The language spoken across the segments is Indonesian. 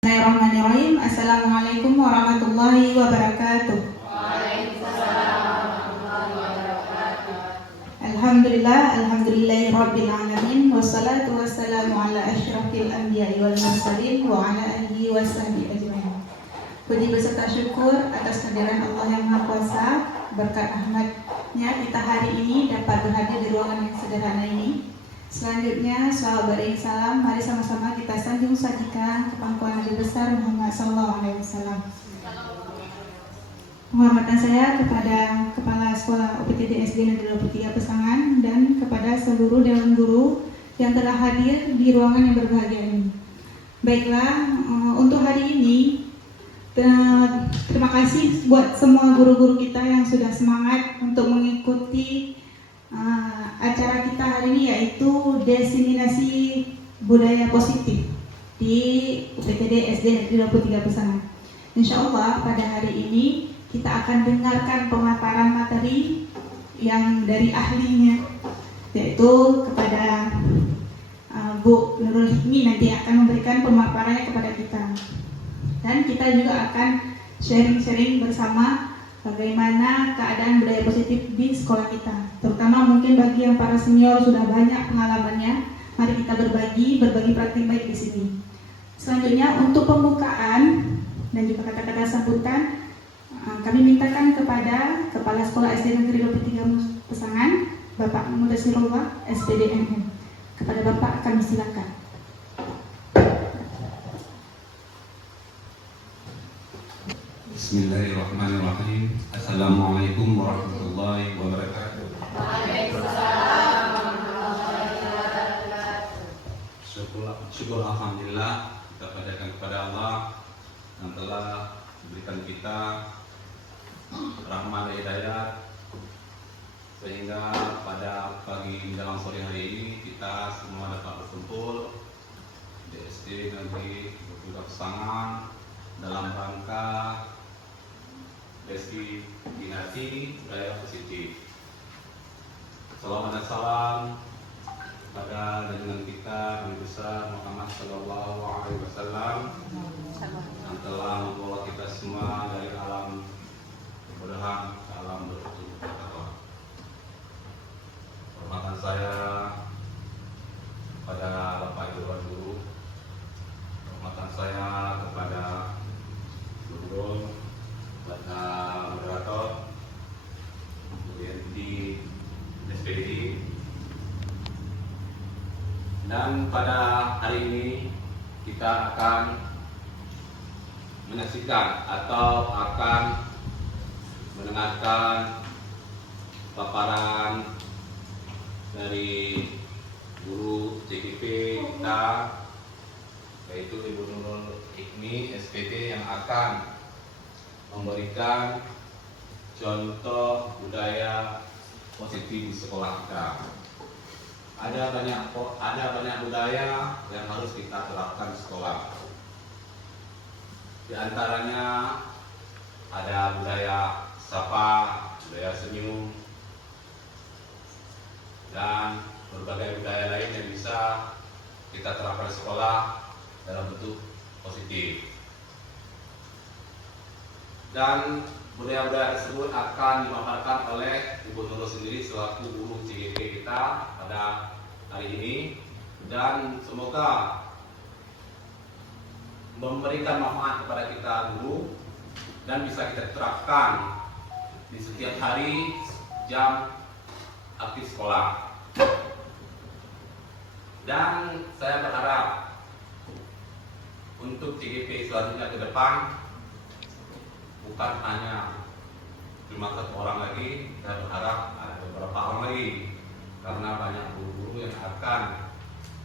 Bismillahirrahmanirrahim. Assalamualaikum warahmatullahi wabarakatuh. Alhamdulillahirabbil alamin wassalatu wassalamu ala asyrafil anbiya'i wal mursalin wa ala alihi washabihi ajmain. Puji beserta syukur atas kehadiran Allah yang Maha Kuasa. Berkat rahmatnya kita hari ini dapat berhadir di ruangan yang sederhana ini. Selanjutnya, sahabat yang salam, mari sama-sama kita sanjung sajikan ke pangkuan Nabi besar Muhammad SAW. Penghormatan saya kepada Kepala Sekolah UPTD SD Negeri 23 Pesangan dan kepada seluruh dewan guru yang telah hadir di ruangan yang berbahagia ini. Baiklah, untuk hari ini terima kasih buat semua guru-guru kita yang sudah semangat untuk mengikuti acara kita hari ini, yaitu diseminasi budaya positif di UPTD SD Negeri 23 Pesangan. Insya Allah pada hari ini kita akan dengarkan pemaparan materi yang dari ahlinya, yaitu kepada Bu Nurul Hikmi nanti akan memberikan pemaparannya kepada kita. Dan kita juga akan sharing-sharing bersama bagaimana keadaan budaya positif di sekolah kita. Terutama mungkin bagi yang para senior sudah banyak pengalamannya, mari kita berbagi praktik baik di sini. Selanjutnya untuk pembukaan dan juga kata-kata sambutan, kami mintakan kepada Kepala Sekolah SD Negeri 23 Pesangan, Bapak Mudasirullah SPDMM. Kepada Bapak kami silakan. Bismillahirrahmanirrahim. Assalamualaikum warahmatullahi wabarakatuh. Waalaikumsalam warahmatullahi wabarakatuh. Syukur alhamdulillah kita panjatkan kepada Allah yang telah memberikan kita rahmat dan hidayah sehingga pada pagi menjelang sore hari ini kita semua dapat berkumpul di SD Negeri 23 Pesangan dalam rangka destinasi budaya positif. Salam dan salam pada junjungan kita Nabi besar Muhammad Sallallahu Alaihi Wasallam yang telah membawa kita semua dari alam kebodohan ke alam bertakwa. Hormatan saya pada Bapak Ibu guru, hormatan saya kepada guru, pada moderator, kemudian di SPD. Dan pada hari ini kita akan menyaksikan atau akan mendengarkan paparan dari guru CGP kita, yaitu Ibu Nurul Hikmi SPD, yang akan memberikan contoh budaya positif di sekolah kita. Ada banyak budaya yang harus kita terapkan di sekolah. Di antaranya ada budaya sapa, budaya senyum, dan berbagai budaya lain yang bisa kita terapkan di sekolah dalam bentuk positif. Dan budaya-budaya tersebut akan dimaparkan oleh Ibu Nurul sendiri selaku guru CGP kita pada hari ini, dan semoga memberikan manfaat kepada kita guru dan bisa kita terapkan di setiap hari jam aktif sekolah. Dan saya berharap untuk CGP selanjutnya ke depan bukan hanya cuma satu orang lagi, saya berharap ada beberapa orang lagi, karena banyak guru-guru yang akan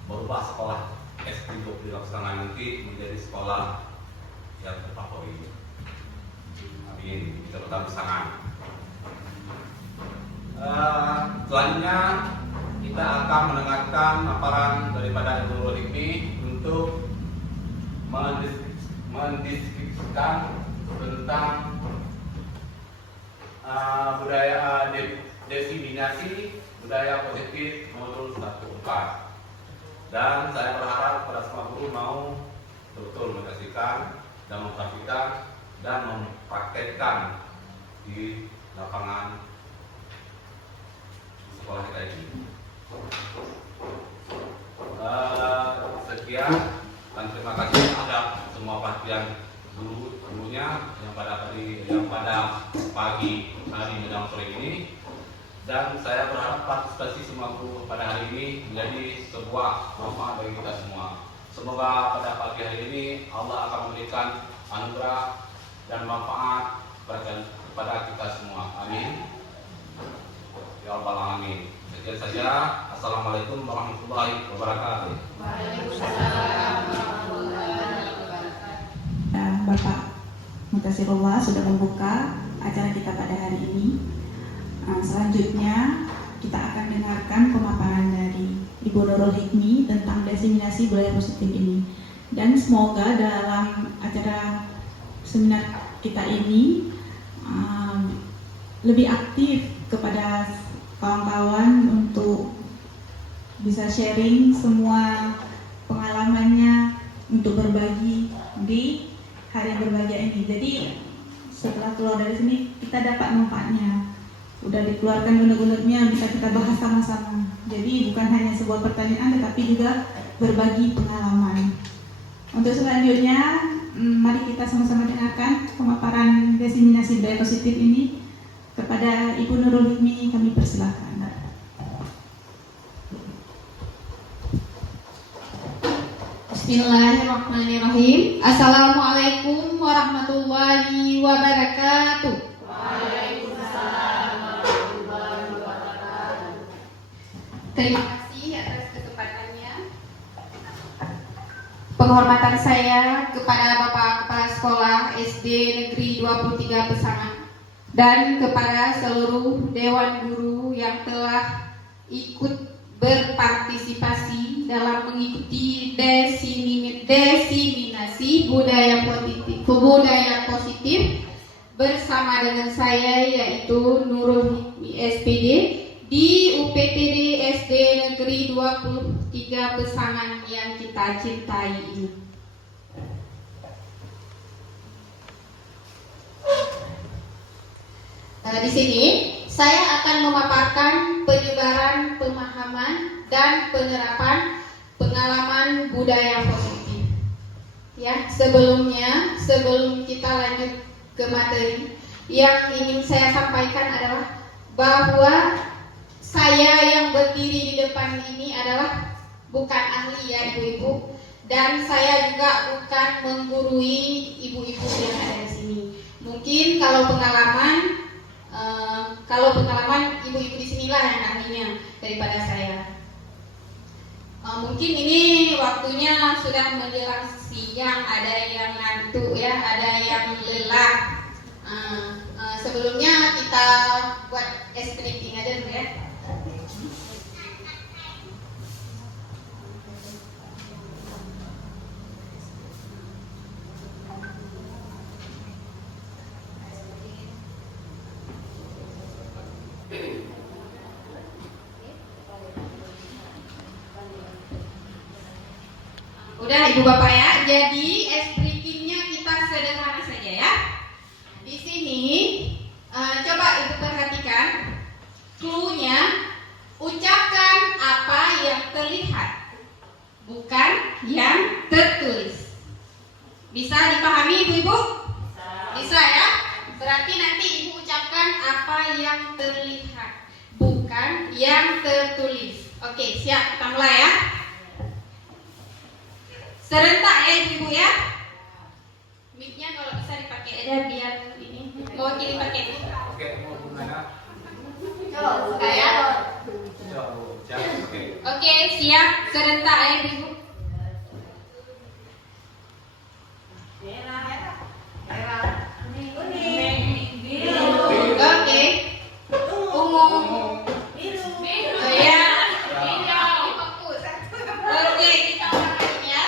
merubah sekolah SD 23 Pesangan nanti menjadi sekolah yang terfavorit. Amin. Kita tetap Pesangan. Selanjutnya kita akan mendengarkan paparan daripada Ibu Nurul Hikmi untuk mendiskusikan tentang budaya diseminasi budaya positif modul 1.4. Dan saya berharap pada semua guru mau betul menyaksikan dan mempraktikkan dan mempraktekkan di lapangan di sekolah kita ini. Sekian dan terima kasih atas semua perhatian gurunya yang pada pagi hari menjelang sore ini, dan saya berharap partisipasi semua guru pada hari ini menjadi sebuah manfaat bagi kita semua. Semoga pada pagi hari ini Allah akan memberikan anugerah dan manfaat kepada kita semua. Amin. Ya Rabbal Alamin. Sekian saja. Assalamualaikum warahmatullahi wabarakatuh. Waalaikumsalam warahmatullahi wabarakatuh. Bapak Mutasirullah sudah membuka acara kita pada hari ini. Selanjutnya kita akan dengarkan pemaparan dari Ibu Nurul Hikmi tentang diseminasi budaya positif ini. Dan semoga dalam acara seminar kita ini lebih aktif kepada kawan-kawan untuk bisa sharing semua pengalamannya untuk berbagi di hari yang berbahagia ini. Jadi setelah keluar dari sini kita dapat manfaatnya. Udah dikeluarkan unek-uneknya, bisa kita bahas sama-sama. Jadi bukan hanya sebuah pertanyaan, tetapi juga berbagi pengalaman. Untuk selanjutnya, mari kita sama-sama dengarkan pemaparan diseminasi budaya positif ini. Kepada Ibu Nurul Hikmi kami persilakan. Bismillahirrahmanirrahim. Assalamualaikum warahmatullahi wabarakatuh. Waalaikumsalam warahmatullahi wabarakatuh. Terima kasih atas kesempatannya. Penghormatan saya kepada Bapak Kepala Sekolah SD Negeri 23 Pesangan dan kepada seluruh Dewan Guru yang telah ikut berpartisipasi dalam mengikuti diseminasi budaya positif bersama dengan saya, yaitu Nurul Hikmi SPD di UPTD SD Negeri 23 Pesangan yang kita cintai ini. Di sini saya akan memaparkan penyebaran pemahaman dan penerapan pengalaman budaya positif. Ya, sebelum kita lanjut ke materi, yang ingin saya sampaikan adalah bahwa saya yang berdiri di depan ini adalah bukan ahli ya ibu-ibu, dan saya juga bukan menggurui ibu-ibu yang ada di sini. Mungkin kalau pengalaman ibu-ibu di sinilah yang ahlinya daripada saya. Mungkin ini waktunya sudah menjelang siang, ada yang ngantuk ya, ada yang lelah. Sebelumnya kita buat es keriting aja dulu ya. Udah ibu bapak ya, jadi es breakingnya kita sederhana saja ya. Di sini coba ibu perhatikan clue-nya, ucapkan apa yang terlihat, bukan yang tertulis. Bisa dipahami ibu-ibu? Bisa ya? Berarti nanti ibu ucapkan apa yang terlihat, bukan yang tertulis. Oke, siap, kita mulai ya. Serentak ya ibu ya. Mic-nya kalau bisa dipakai aja biar ini. Mau dipakai. Oke, mau gimana? Coba ya. Oke, siap. Serentak ya ibu. Merah. Kuning. Biru. Oke. Ungu. Biru. Oh ya. Hijau. Fokus. Oke, kita ulangi ya.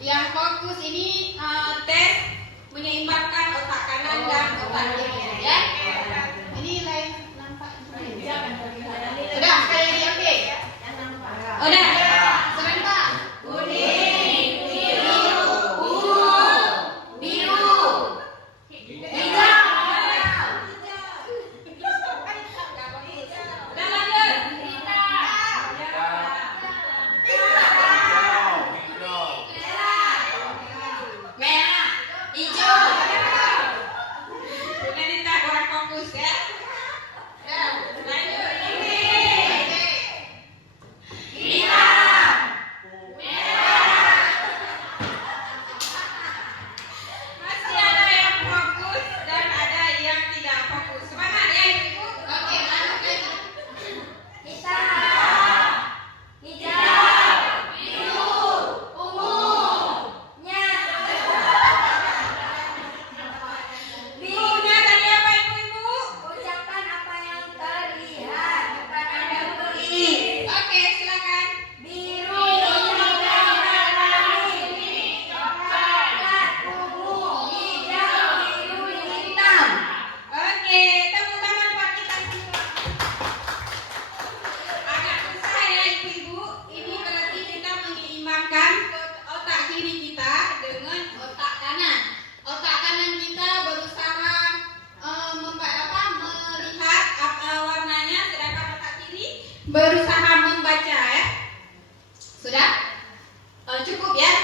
Yang fokus ini tes menyeimbangkan otak kanan dan otak kiri ya. Ini lain nampak. Udah, sekali lagi oke. Udah. Sebentar.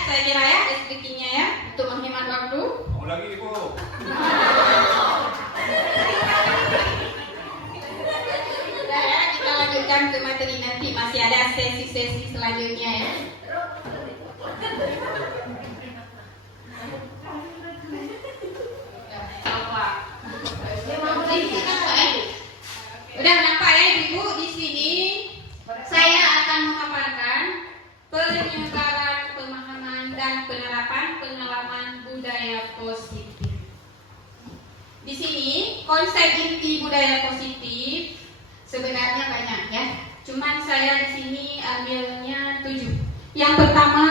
saya kira ya SDK-nya ya untuk menghemat waktu. Mau lagi Ibu? Sudah ya, kita lanjutkan ke materi nanti, masih ada sesi-sesi selanjutnya ya. Udah nampak ya Ibu, di sini saya akan memaparkan penyebaran pemahaman dan penerapan pengalaman budaya positif. Di sini konsep inti budaya positif sebenarnya banyak ya. Cuman saya di sini ambilnya 7. Yang pertama,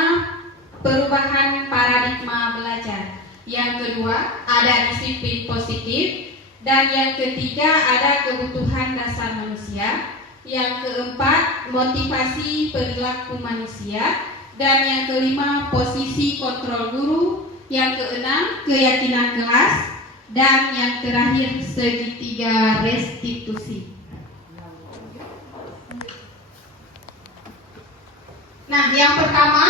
perubahan paradigma belajar. Yang kedua, ada disiplin positif. Dan yang ketiga, ada kebutuhan dasar manusia. Yang keempat, motivasi perilaku manusia. Dan yang kelima, posisi kontrol guru. Yang keenam, keyakinan kelas. Dan yang terakhir, segitiga restitusi. Nah, yang pertama,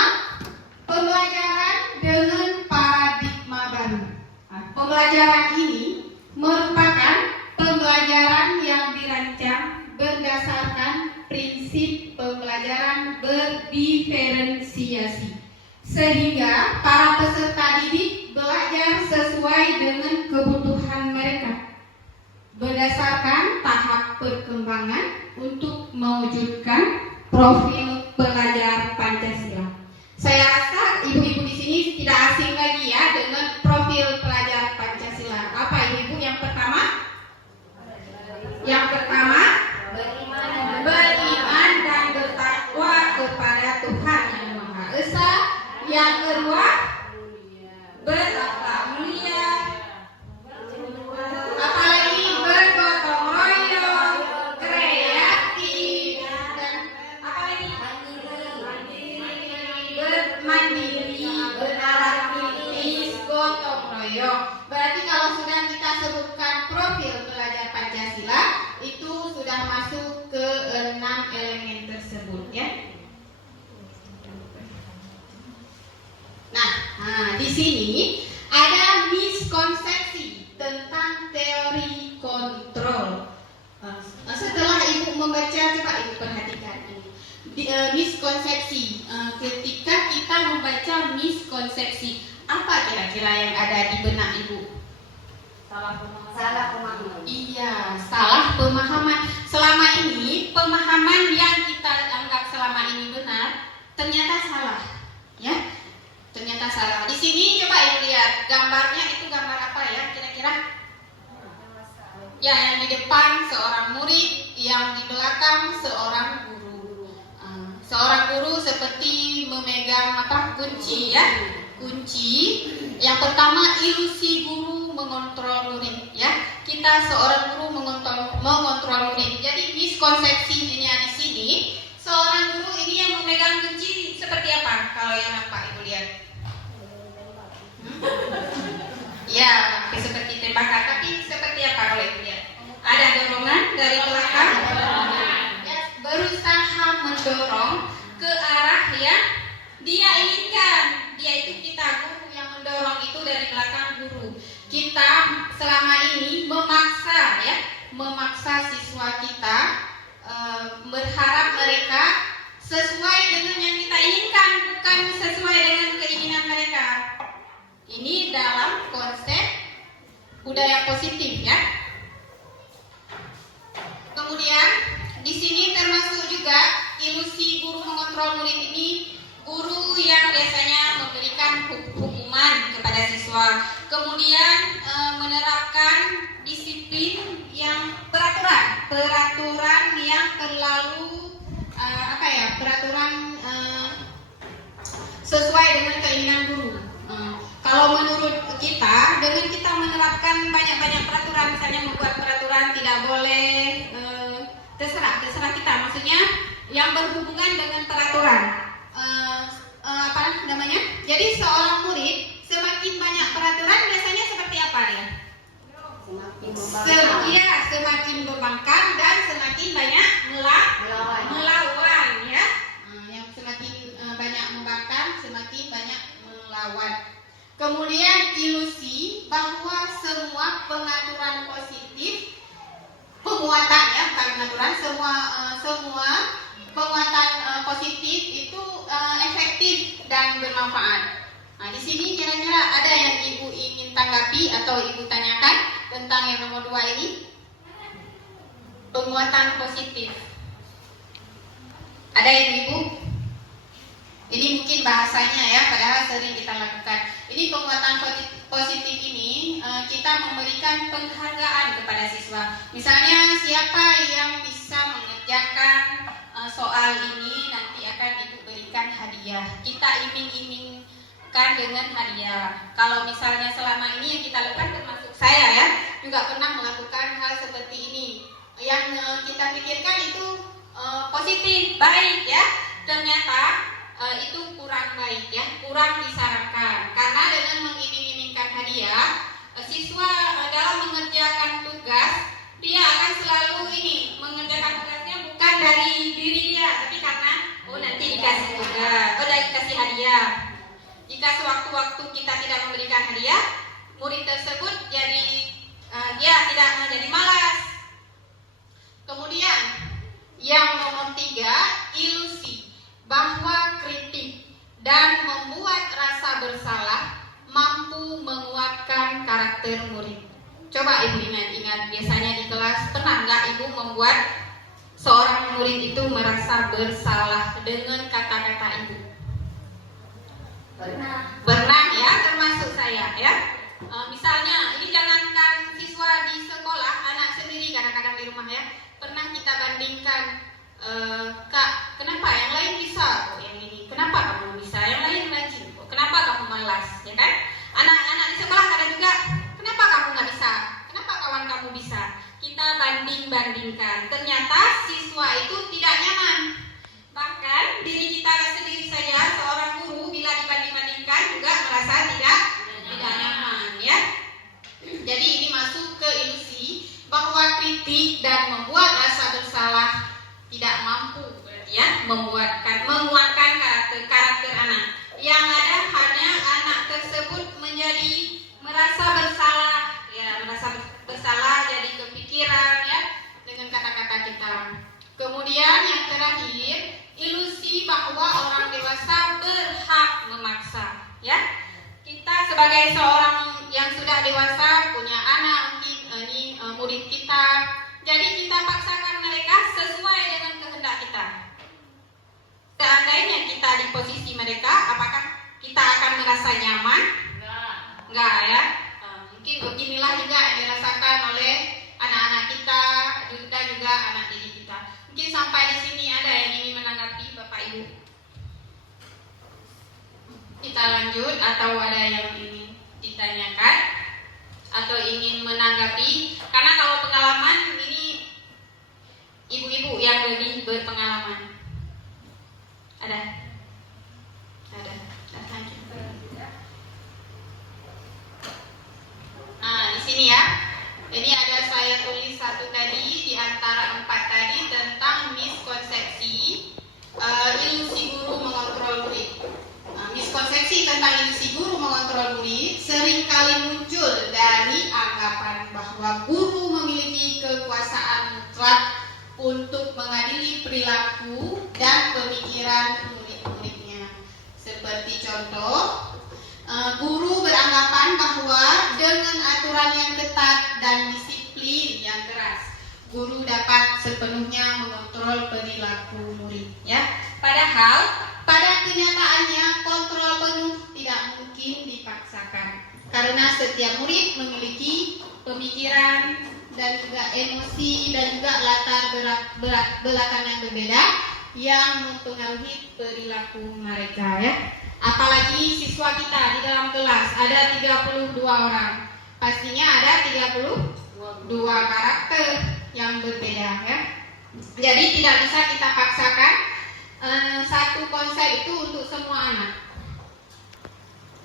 pembelajaran dengan paradigma baru. Nah, pembelajaran ini merupakan pembelajaran yang dirancang berdasarkan prinsip pembelajaran berdiferensiasi, sehingga para peserta didik belajar sesuai dengan kebutuhan mereka berdasarkan tahap perkembangan untuk mewujudkan profil pelajar Pancasila. Saya rasa ibu-ibu di sini tidak asing lagi ya dengan profil pelajar Pancasila. Apa ibu-ibu yang pertama? Yang pertama, beriman dan bertakwa kepada Tuhan yang Maha Esa. Yang kedua, berakhlak mulia. Apalagi bergotong royong, kreatif, dan apalagi mandiri, bernalar kritis, gotong royong. Berarti kalau sudah kita sebutkan profil pelajar Pancasila, itu sudah masuk ke 6 elemen tersebut ya. Nah, di sini ada miskonsepsi tentang teori kontrol. Setelah ibu membaca, coba ibu perhatikan ini. Miskonsepsi. Ketika kita membaca miskonsepsi, apa kira-kira yang ada di benak ibu? Salah pemahaman. Iya, salah pemahaman. Selama ini pemahaman yang kita anggap selama ini benar ternyata salah, ya? Ternyata salah. Di sini coba ibu lihat gambarnya, itu gambar apa ya kira-kira? Ya, yang di depan seorang murid, yang di belakang seorang guru. Seorang guru seperti memegang kunci ya, kunci. Yang pertama, ilusi guru mengontrol murid ya. Kita seorang guru mengontrol murid. Jadi miskonsepsinya di sini, seorang guru ini yang memegang kunci seperti apa? Kalau yang nampak ibu lihat. Ya, seperti tembakan, tapi seperti apa kalau ibu lihat? Ada dorongan dari belakang, ya, berusaha mendorong ke arah yang dia inginkan. Dia itu kita guru yang mendorong itu dari belakang guru. Kita selama ini memaksa siswa kita, berharap mereka sesuai dengan yang kita inginkan, bukan sesuai dengan keinginan mereka. Ini dalam konsep budaya positif ya. Kemudian di sini termasuk juga ilusi guru mengontrol murid ini, guru yang biasanya memberikan hukuman kepada siswa, kemudian menerapkan disiplin yang peraturan yang terlalu peraturan sesuai dengan keinginan guru. Kalau menurut kita, dengan kita menerapkan banyak-banyak peraturan, misalnya membuat peraturan tidak boleh, terserah kita, maksudnya yang berhubungan dengan peraturan. Jadi seorang murid semakin banyak peraturan biasanya seperti apa dia? Semakin membangkang dan semakin banyak melawan ya. Yang semakin banyak membangkang, semakin banyak lawan. Kemudian ilusi bahwa semua pengaturan positif, penguatan ya, bukan pengaturan, semua penguatan positif itu efektif dan bermanfaat. Nah, di sini kira-kira ada yang Ibu ingin tanggapi atau Ibu tanyakan tentang yang nomor 2 ini? Penguatan positif. Ada Ibu? Ini mungkin bahasanya ya, padahal sering kita lakukan. Ini penguatan positif ini kita memberikan penghargaan kepada siswa. Misalnya siapa yang bisa mengerjakan soal ini nanti akan Ibu berikan hadiah. Kita iming-imingkan dengan hadiah. Kalau misalnya selama ini yang kita lakukan, termasuk saya ya, juga pernah melakukan hal seperti ini. Yang kita pikirkan itu positif, baik ya. Ternyata itu kurang baik ya, kurang disarankan. Karena dengan mengiming-imingkan hadiah, siswa dalam mengerjakan tugas, dia akan selalu mengerjakan tugasnya bukan dari diri dia, tapi karena nanti dikasih tugas, dikasih hadiah. Jika sewaktu-waktu kita tidak memberikan hadiah, murid tersebut dia tidak menjadi malas. Kemudian yang nomor 3, ilusi bahwa kritik dan membuat rasa bersalah mampu menguatkan karakter murid. Coba Ibu ingat-ingat, biasanya di kelas pernah nggak Ibu membuat seorang murid itu merasa bersalah dengan kata-kata Ibu? Pernah ya, termasuk saya ya. Misalnya, ini jangankan siswa di sekolah, anak sendiri kadang-kadang di rumah ya, pernah kita bandingkan. Kak, kenapa yang lain bisa? Yang ini, kenapa kamu bisa? Yang lain rajin. Kenapa kamu malas? Ya kan? Anak-anak di sekolah kadang juga, kenapa kamu nggak bisa? Kenapa kawan kamu bisa? Kita banding-bandingkan. Ternyata siswa itu tidak nyaman. Bahkan diri kita sendiri saja, seorang guru bila dibanding-bandingkan juga merasa tidak nyaman, ya. Jadi ini masuk ke ilusi bahwa kritik dan membuat rasa bersalah tidak mampu ya menguatkan karakter anak. Yang ada hanya anak tersebut menjadi merasa bersalah jadi kepikiran ya dengan kata-kata kita. Kemudian yang terakhir, ilusi bahwa orang dewasa berhak memaksa ya. Kita sebagai seorang yang sudah dewasa punya anak, mungkin ini murid kita, jadi kita paksakan mereka sesuai dengan kehendak kita. Seandainya kita di posisi mereka, apakah kita akan merasa nyaman? Enggak ya. Mungkin beginilah juga yang dirasakan oleh anak-anak kita dan juga anak didik kita. Mungkin sampai di sini ada yang ingin menanggapi Bapak Ibu. Kita lanjut atau ada yang ingin ditanyakan atau ingin menanggapi, karena kalau pengalaman ini ibu-ibu yang lebih berpengalaman. Ada. Nah, di sini ya. Ini ada saya tulis satu tadi di antara 4 tadi tentang miskonsepsi ilusi guru mengontrol murid. Miskonsepsi tentang ilusi guru mengontrol murid seringkali muncul dari anggapan bahwa guru memiliki kekuasaan mutlak untuk mengadili perilaku dan pemikiran murid-muridnya. Seperti contoh, guru beranggapan bahwa dengan aturan yang ketat dan disiplin yang keras, guru dapat sepenuhnya mengontrol perilaku murid. Ya, padahal pada kenyataannya kontrol penuh tidak mungkin dipaksakan, karena setiap murid memiliki pemikiran dan juga emosi dan juga latar belakang yang berbeda yang mempengaruhi perilaku mereka ya. Apalagi siswa kita di dalam kelas ada 32 orang, pastinya ada 32 karakter yang berbeda ya. Jadi tidak bisa kita paksakan satu konsep itu untuk semua anak.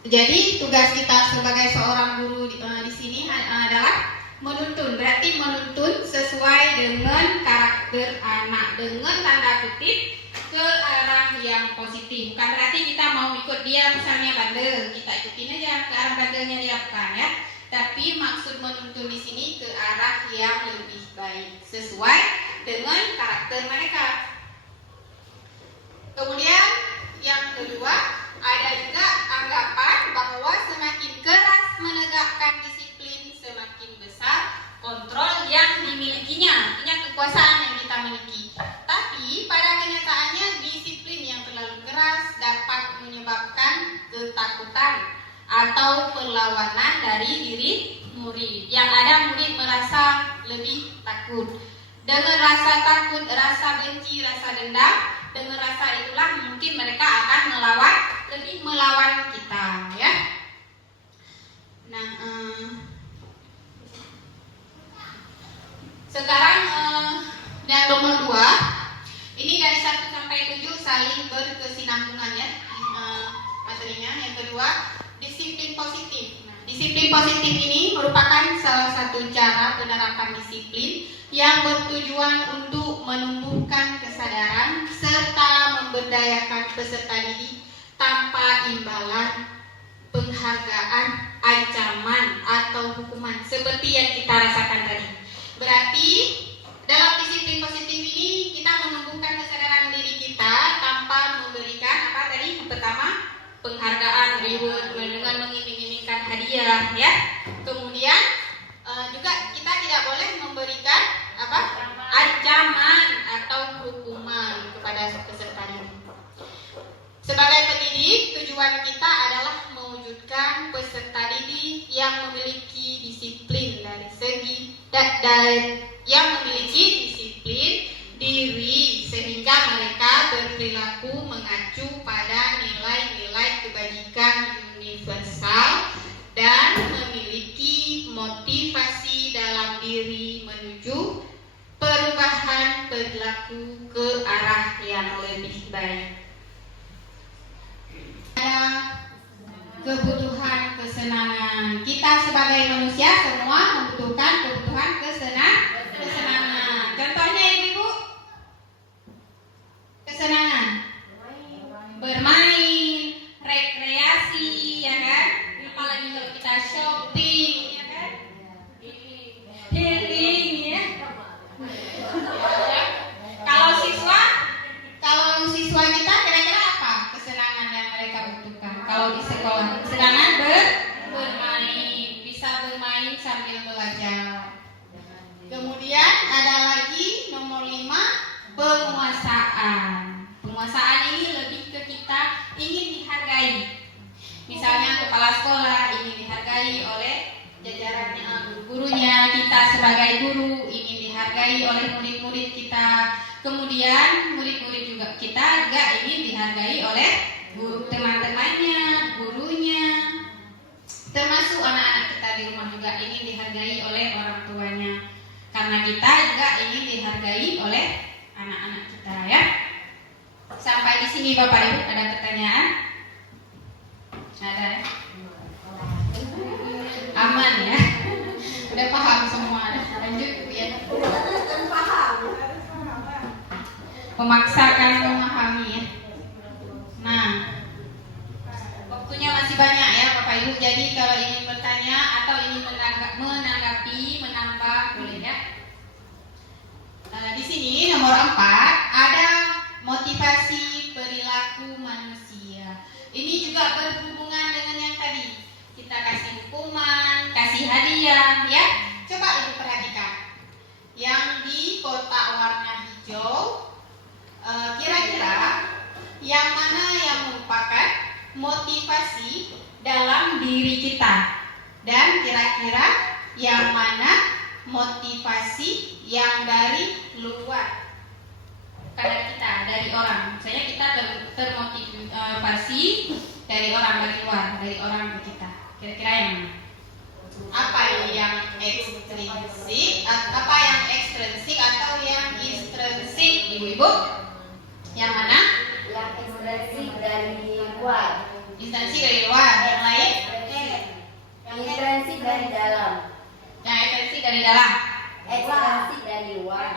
Jadi tugas kita sebagai seorang guru di sini adalah menuntun, berarti menuntun sesuai dengan karakter anak dengan tanda kutip ke arah yang positif. Bukan berarti kita mau ikut dia misalnya bandel, kita ya ke arah baganya dilakukan ya. Tapi maksud menuntun di sini ke arah yang lebih baik sesuai dengan karakter mereka. Kemudian yang kedua, ada juga anggapan bahwa semakin keras menegakkan disiplin, semakin besar kontrol yang dimilikinya. Artinya kekuasaan yang kita miliki. Tapi pada kenyataannya disiplin yang terlalu keras dapat menyebabkan ketakutan atau perlawanan dari diri murid. Yang ada murid merasa lebih takut. Dengan rasa takut, rasa benci, rasa dendam, dengan rasa itulah mungkin mereka akan melawan kita, ya. Nah, sekarang yang nomor 2, ini dari 1 sampai 7 saling berkesinambungan ya materinya. Yang kedua, disiplin positif. Nah, disiplin positif ini merupakan salah satu cara penerapan disiplin yang bertujuan untuk menumbuhkan kesadaran serta memberdayakan peserta didik tanpa imbalan, penghargaan, ancaman, atau hukuman seperti yang kita rasakan tadi. Berarti dalam disiplin positif ini kita menumbuhkan kesadaran diri kita tanpa memberikan apa tadi? Yang pertama, penghargaan, reward dengan mengiming-imingkan hadiah ya. Kemudian juga kita tidak boleh memberikan ancaman atau hukuman kepada peserta didik. Sebagai pendidik, tujuan kita adalah mewujudkan peserta didik yang memiliki disiplin dari segi yang memiliki disiplin diri sehingga mereka berperilaku mengacu pada nilai-nilai kebajikan universal dan memiliki motivasi dalam diri menuju perubahan perilaku ke arah yang lebih baik. Ada kebutuhan kesenangan. Kita sebagai manusia semua membutuhkan kebutuhan kesenangan. Contohnya ibu, kesenangan bermain, rekreasi, ya kan? Apalagi kalau kita shopping, ya kan? Healing, ya. Kalau siswa kita kira-kira apa kesenangan yang mereka butuhkan? Kalau di sekolah, kesenangan bermain, bisa bermain sambil belajar. Kemudian ada lagi nomor 5, penguasaan. Penguasaan ini lebih ke kita ingin dihargai. Misalnya kepala sekolah ingin dihargai oleh jajarannya, guru-gurunya, kita sebagai guru ingin dihargai oleh murid-murid kita. Kemudian murid-murid kita juga ingin dihargai oleh teman-temannya, gurunya. Termasuk anak-anak kita di rumah juga ingin dihargai oleh orang tuanya. Karena kita juga ingin dihargai oleh anak-anak kita ya. Sampai di sini Bapak Ibu ada pertanyaan? Ada? Aman ya? Udah paham semua? Lanjut ya. Memaksakan memahami ya. Nah, waktunya masih banyak ya Bapak Ibu. Jadi kalau ingin bertanya atau ingin menanggapi, menambah boleh ya. Di sini nomor 4 ada motivasi perilaku manusia. Ini juga berhubungan dengan yang tadi. Kita kasih hukuman, kasih hadiah ya. Coba Ibu perhatikan. Yang di kotak warna hijau, kira-kira yang mana yang merupakan motivasi dalam diri kita, dan kira-kira yang mana motivasi yang dari luar karena kita, dari orang. Misalnya kita termotivasi dari orang, dari luar, dari orang ke kita. Kira-kira yang mana? Apa yang ekstrinsik, apa yang ekstrinsik atau yang intrinsik, ibu-ibu? Yang mana? Yang ekstrinsik dari luar. Intrinsik dari luar. Yang lain? Yang intrinsik dari dalam. Yang ekstrinsik dari dalam. Ekstrinsik dari luar.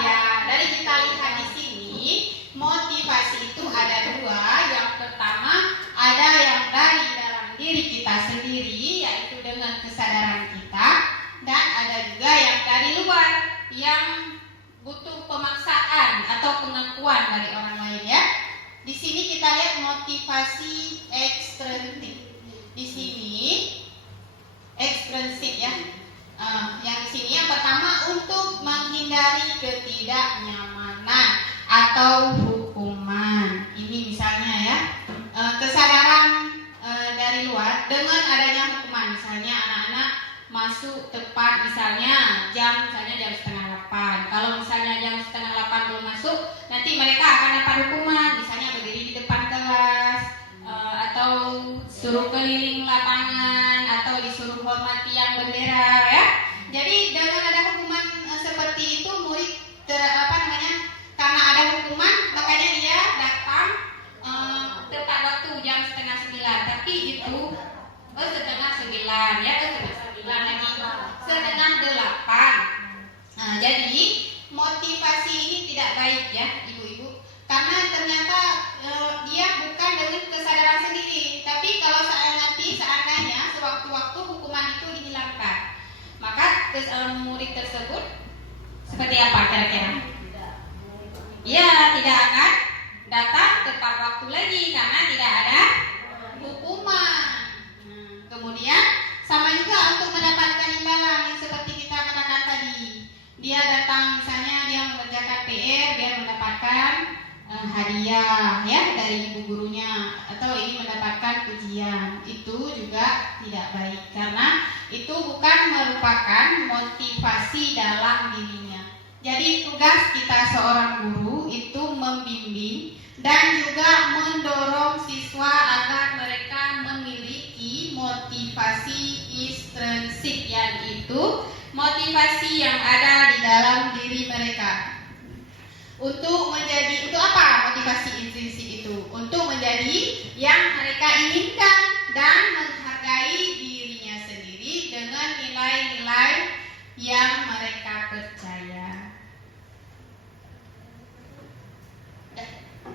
Ya. Dari kita lihat di sini, motivasi itu ada 2. Yang pertama, ada yang dari dalam diri kita ketidaknyamanan atau hukuman. Ini misalnya ya, kesadaran dari luar dengan adanya hukuman. Misalnya anak-anak masuk tepat misalnya jam 7:30. Kalau misalnya jam 7:30 belum masuk, nanti mereka akan dapat hukuman. Misalnya berdiri di depan kelas, atau suruh keliling lapangan, atau disuruh hormati yang bendera ya. Jadi dengan ada hukuman seperti itu, murid karena ada hukuman makanya dia datang tepat waktu jam 8:30. Tapi itu 7:30 ya, 7:30 lagi 7:30. Nah, jadi motivasi ini tidak baik ya ibu-ibu, karena ternyata dia bukan dengan kesadaran sendiri. Tapi kalau seandainya sewaktu-waktu hukuman itu dihilangkan, maka murid tersebut seperti apa kira-kira? Ya, tidak akan datang tepat waktu lagi karena tidak ada hukuman. Kemudian sama juga untuk mendapatkan imbalan yang seperti kita katakan tadi. Dia datang misalnya dia mengerjakan PR, dia mendapatkan hadiah ya dari ibu gurunya, atau ini mendapatkan pujian. Itu juga tidak baik karena itu bukan merupakan motivasi dalam dirinya. Jadi tugas kita seorang guru itu membimbing dan juga mendorong siswa agar mereka memiliki motivasi intrinsik, yang itu motivasi yang ada di dalam diri mereka. Untuk apa motivasi intrinsik itu? Untuk menjadi yang mereka inginkan dan menghargai dirinya sendiri dengan nilai-nilai yang mereka percaya.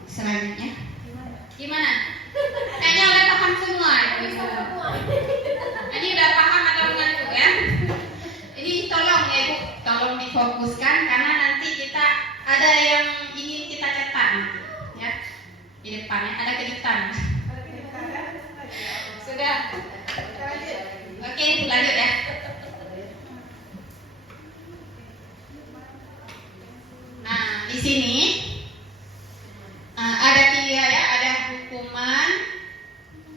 Selanjutnya gimana? Kayaknya udah paham semua ibu. Ini udah paham atau ngantuk ya? Ini tolong ya ibu, tolong difokuskan karena nanti kita ada yang ingin kita cetak nanti ya. Di depannya ada kejutan. Sudah. Oke, lanjut ya. Nah, di sini ada 3 ya, ada hukuman,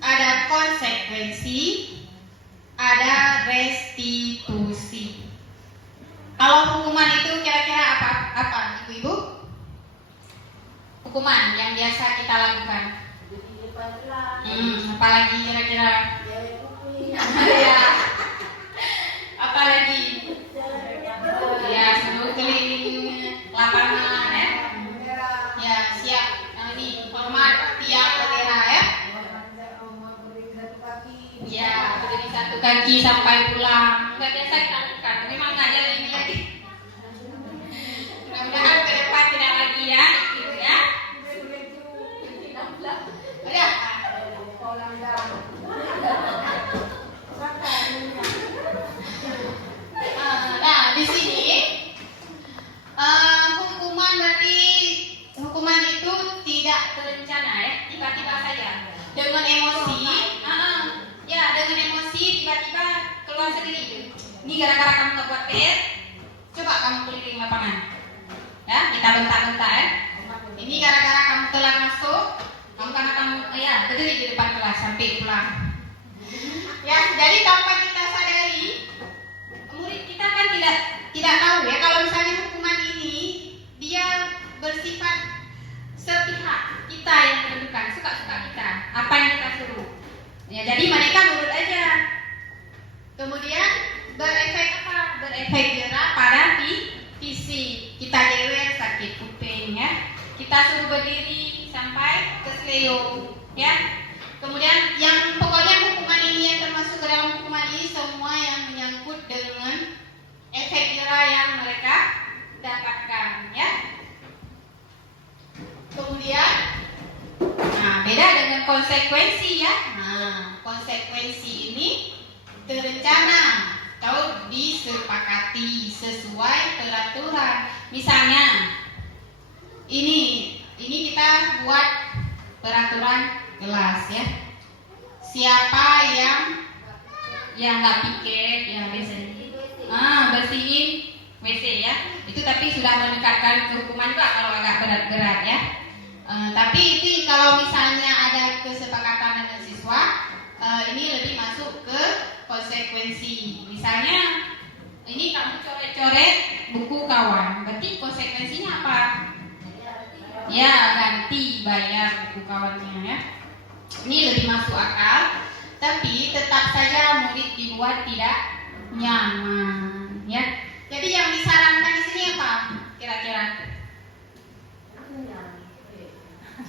ada konsekuensi, ada restitusi. Kalau hukuman itu kira-kira apa ibu-ibu? Hukuman yang biasa kita lakukan. Apalagi kira-kira? Ya. Apalagi? Ya, suruh keliling lapangan ya. Ya, siap. Ini hormat tiang bendera ya. Ya, berdiri 1 kaki sampai pulang. Enggak biasa kita lakukan. Memang ngajar ini lagi. Mudah-mudahan ke depan tidak lagi ya, gitu ya. Ada? Nah, di sini hukuman berarti hukuman itu tidak terencana ya, tiba-tiba saja dengan emosi. Ya, dengan emosi tiba-tiba keluar sendiri. Ini gara-gara kamu nggak buat PR, coba kamu keliling lapangan. Ya, kita bentak-bentak ya. Ini gara-gara kamu telat masuk, karena kamu berdiri di depan kelas sampai pulang. Ya, jadi tanpa kita sadari, murid kita kan tidak tahu ya kalau misalnya hukuman ini dia bersifat sepihak, kita yang menentukan, suka-suka kita, apa yang kita suruh. Ya, jadi mereka nurut aja. Kemudian berefek apa? Berefek jerah pada fisik. Kita jewer, sakit kuping ya. Kita suruh berdiri sampai kesleo ya. Kemudian yang pokoknya hukuman ini yang termasuk ke dalam hukuman ini semua yang menyangkut dengan efek jerah yang mereka dapatkan ya. Kemudian beda dengan konsekuensi ya. Konsekuensi ini terencana atau disepakati sesuai peraturan. Misalnya ini kita buat peraturan kelas ya. Siapa yang nggak piket ya biasanya bersihin WC ya. Itu tapi sudah mendekatkan ke hukuman juga kalau agak berat-berat ya. Tapi itu kalau misalnya ada kesepakatan dengan siswa, ini lebih masuk ke konsekuensi. Misalnya ini kamu coret-coret buku kawan, berarti konsekuensinya apa? Ya, ganti bayar buku kawannya ya. Ini lebih masuk akal, tapi tetap saja murid dibuat tidak nyaman ya. Jadi yang disarankan di sini apa kira-kira?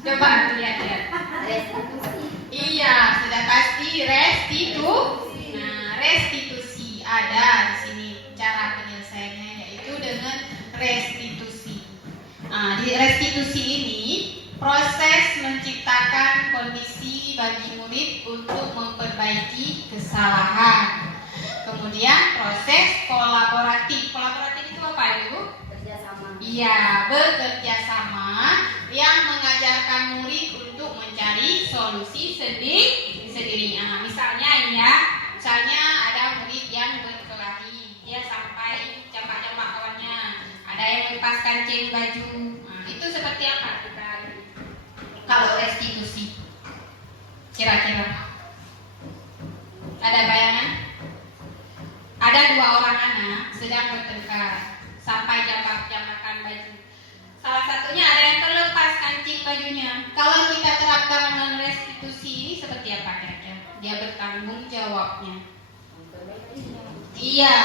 Coba lihat-lihat. Restitusi. Iya, sudah pasti restitusi ada di sini cara penyelesaiannya, yaitu dengan restitusi. Di restitusi ini proses menciptakan kondisi bagi murid untuk memperbaiki kesalahan. Kemudian proses kolaboratif. Kolaboratif itu apa Ibu? Kerjasama. Iya, bekerja sama yang mengajarkan murid untuk mencari solusi sendiri. Misalnya ini ya, misalnya ada murid yang berkelahi, dia sampai jambak-jambak kawannya, ada yang lepas kancing baju. Itu seperti apa kita kalau restitusi? Kira-kira ada bayangan? Ada 2 orang anak sedang bertengkar sampai jambak-jambakan baju. Salah satunya ada yang terlepas kancing bajunya. Kalau kita terapkan dengan restitusi ini seperti apa kira-kira? Dia bertanggung jawabnya. Iya,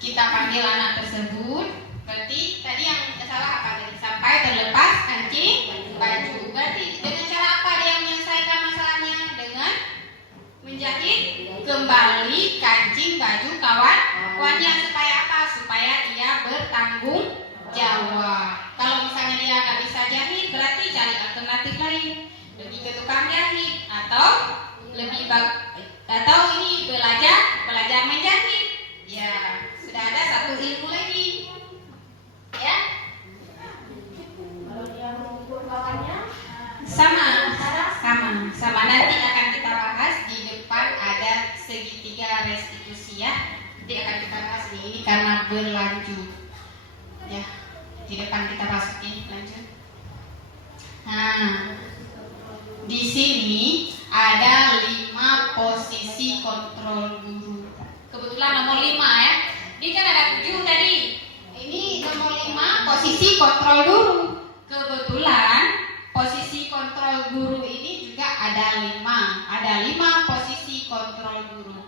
kita panggil anak tersebut. Berarti tadi yang salah apa tadi? Sampai terlepas kancing baju. Berarti dengan cara apa dia menyelesaikan masalahnya? Dengan menjahit kembali kancing baju kawannya. Supaya apa? Supaya dia bertanggung jawab. Kalau misalnya dia nggak bisa jahit, berarti cari alternatif lain, lebih ke tukang jahit atau atau ini belajar menjahit. Ya, sudah ada satu ilmu lagi. Ya. Kalau dia mengukur kawannya, Sama nanti akan kita bahas di depan ada segitiga restitusi ya. Nanti akan kita bahas ini karena berlanjut. Ya. Di depan kita masukin lanjut. Nah, di sini ada 5 posisi kontrol guru. Kebetulan nomor 5 ya. Ini kan ada 7 tadi. Ini nomor 5 posisi kontrol guru. Kebetulan posisi kontrol guru ini juga ada 5. Ada 5 posisi kontrol guru.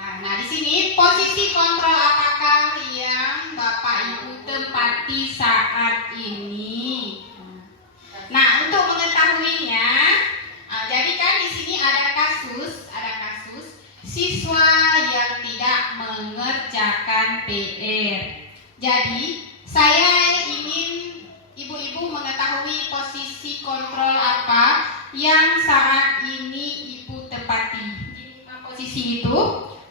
Nah, di sini posisi kontrol apakah yang Bapak Ibu tempati saat ini? Nah, untuk mengetahuinya, jadi kan di sini ada kasus siswa yang tidak mengerjakan PR. Jadi, saya ingin ibu-ibu mengetahui posisi kontrol apa yang saat ini ibu tempati. Jadi, posisi itu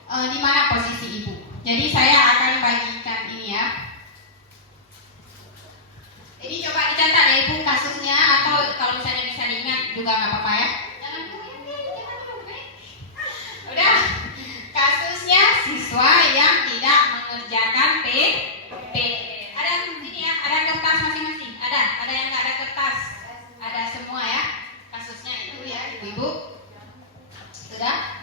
di mana posisi ibu? Jadi saya akan bagikan ini ya. Ini coba dicatat ya ibu kasusnya, atau kalau misalnya bisa diingat juga nggak apa-apa ya. Jangan dulu. Udah. Kasusnya siswa yang tidak mengerjakan PR. Ada ini ya, ada kertas masing-masing. Ada yang nggak ada kertas. Ada semua ya. Kasusnya itu ya ibu-ibu. Sudah?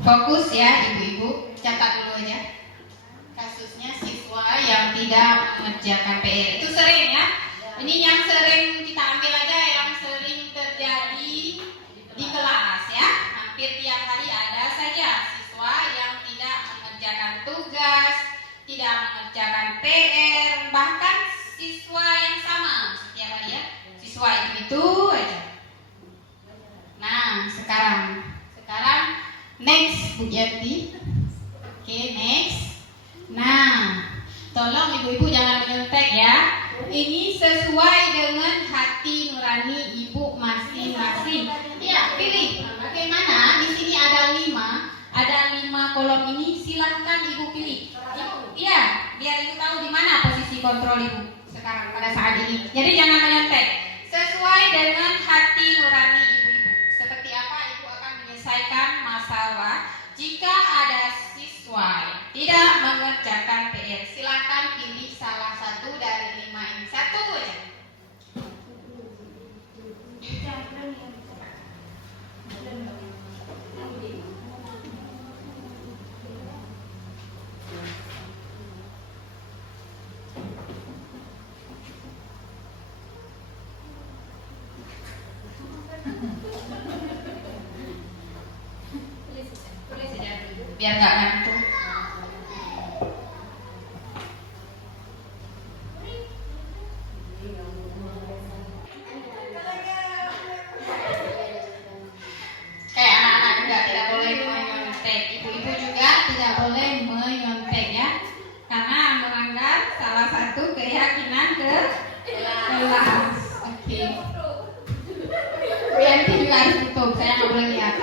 Fokus ya ibu-ibu, catat dulu aja. Kasusnya siswa yang tidak mengerjakan PR. Itu sering ya. Ini yang sering kita ambil aja, yang sering terjadi di kelas ya. Hampir tiap hari ada saja siswa yang tidak mengerjakan tugas, tidak mengerjakan PR, bahkan siswa yang sama setiap hari ya. Siswa itu aja. Nah, sekarang next Bu Yanti. Oke, next. Nah, tolong ibu-ibu jangan menyontek ya. Ini sesuai dengan hati nurani ibu masing-masing. Ya, pilih. Bagaimana? Di sini ada 5 kolom ini. Silahkan ibu pilih. Iya, biar ibu tahu di mana posisi kontrol ibu sekarang pada saat ini. Jadi jangan menyontek. Sesuai dengan hati nurani ibu-ibu. Seperti apa ibu akan menyelesaikan masalah jika ada Biar nggak ngantuk. Kayak anak-anak juga tidak boleh menyontek, ibu-ibu juga tidak boleh menyontek ya, karena melanggar salah satu keyakinan kelas. Oke. Yanti juga harus tutup, saya nggak boleh lihat.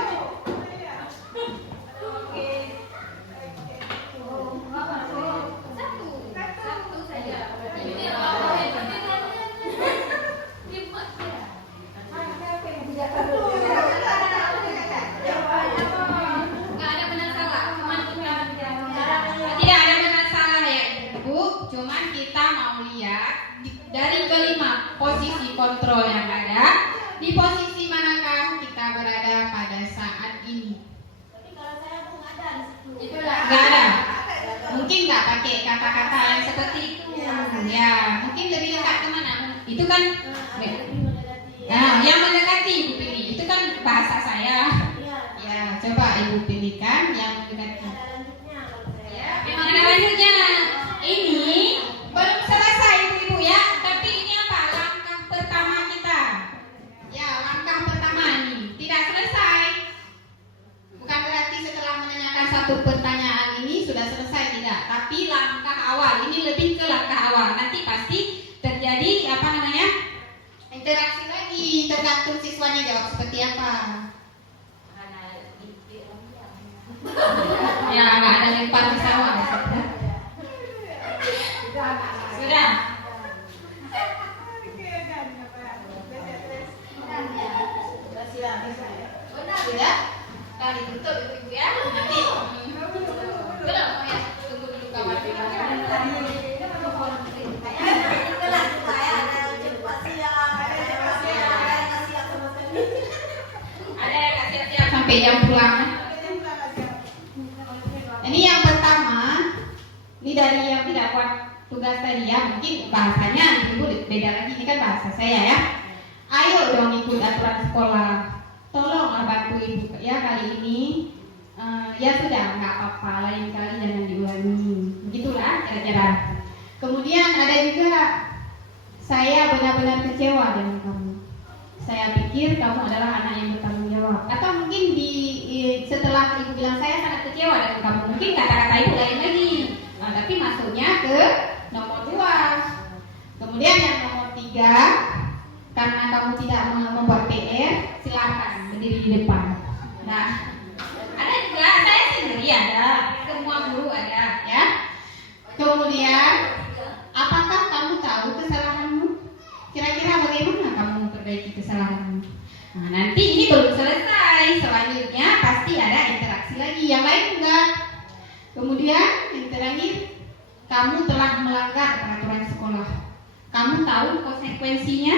Nggak ada benar salah, cuman tidak ada benar salah ya ibu, cuman kita mau lihat dari kelima posisi kontrol yang ada, di posisi manakah kita berada pada saat ini. Nggak ada, mungkin nggak pakai kata-kata yang seperti itu ya, mungkin lebih dekat kemana, itu kan nah, yang mendekati ibu pilih, itu kan bahasa saya ya, coba ibu pilihkan yang mendekati ya, memang ada lanjutnya. Ini belum selesai ibu-ibu ya, tapi ini apa, langkah pertama kita ya, langkah pertama ini tidak selesai, bukan berarti setelah menanyakan satu pertanyaan ini sudah selesai, tidak, tapi langkah awal, ini lebih ke langkah awal, nanti pasti terjadi apa namanya, interaksi lagi, tergantung siswanya jawab seperti apa. Ya, nggak ada lempar di sawah. Sudah. Sudah. Tadi tutup ibu ya. Nanti. Belum ya. Tunggu dulu kawan. Ada yang siap-siap sampai jam pulang. Ini yang pertama, ini dari yang tidak kuat tugas tadi ya, mungkin bahasanya ibu beda lagi, ini kan bahasa saya ya. Ayo dong ikut aturan sekolah, tolonglah bantu ibu ya kali ini. Ya sudah, nggak apa-apa, lain kali jangan diulangi, begitulah kira-kira. Kemudian ada juga, saya benar-benar kecewa dengan kamu. Saya pikir kamu adalah anak yang bertanggung jawab. Atau mungkin setelah ibu bilang saya sangat kecewa dengan kamu, mungkin kata-kata ibu lain lagi. Nah, tapi masuknya ke nomor 2. Kemudian yang nomor 3, karena kamu tidak membuat PR, silakan berdiri di depan. Nah, ada juga, saya sendiri ada, semua guru ada ya. Kemudian, apakah kamu tahu kesalahanmu? Kira-kira bagaimana kamu memperbaiki kesalahanmu? Nah, nanti ini belum selesai, selanjutnya pasti ada interaksi lagi, yang lain enggak. Kemudian yang terakhir, kamu telah melanggar peraturan sekolah. Kamu tahu konsekuensinya?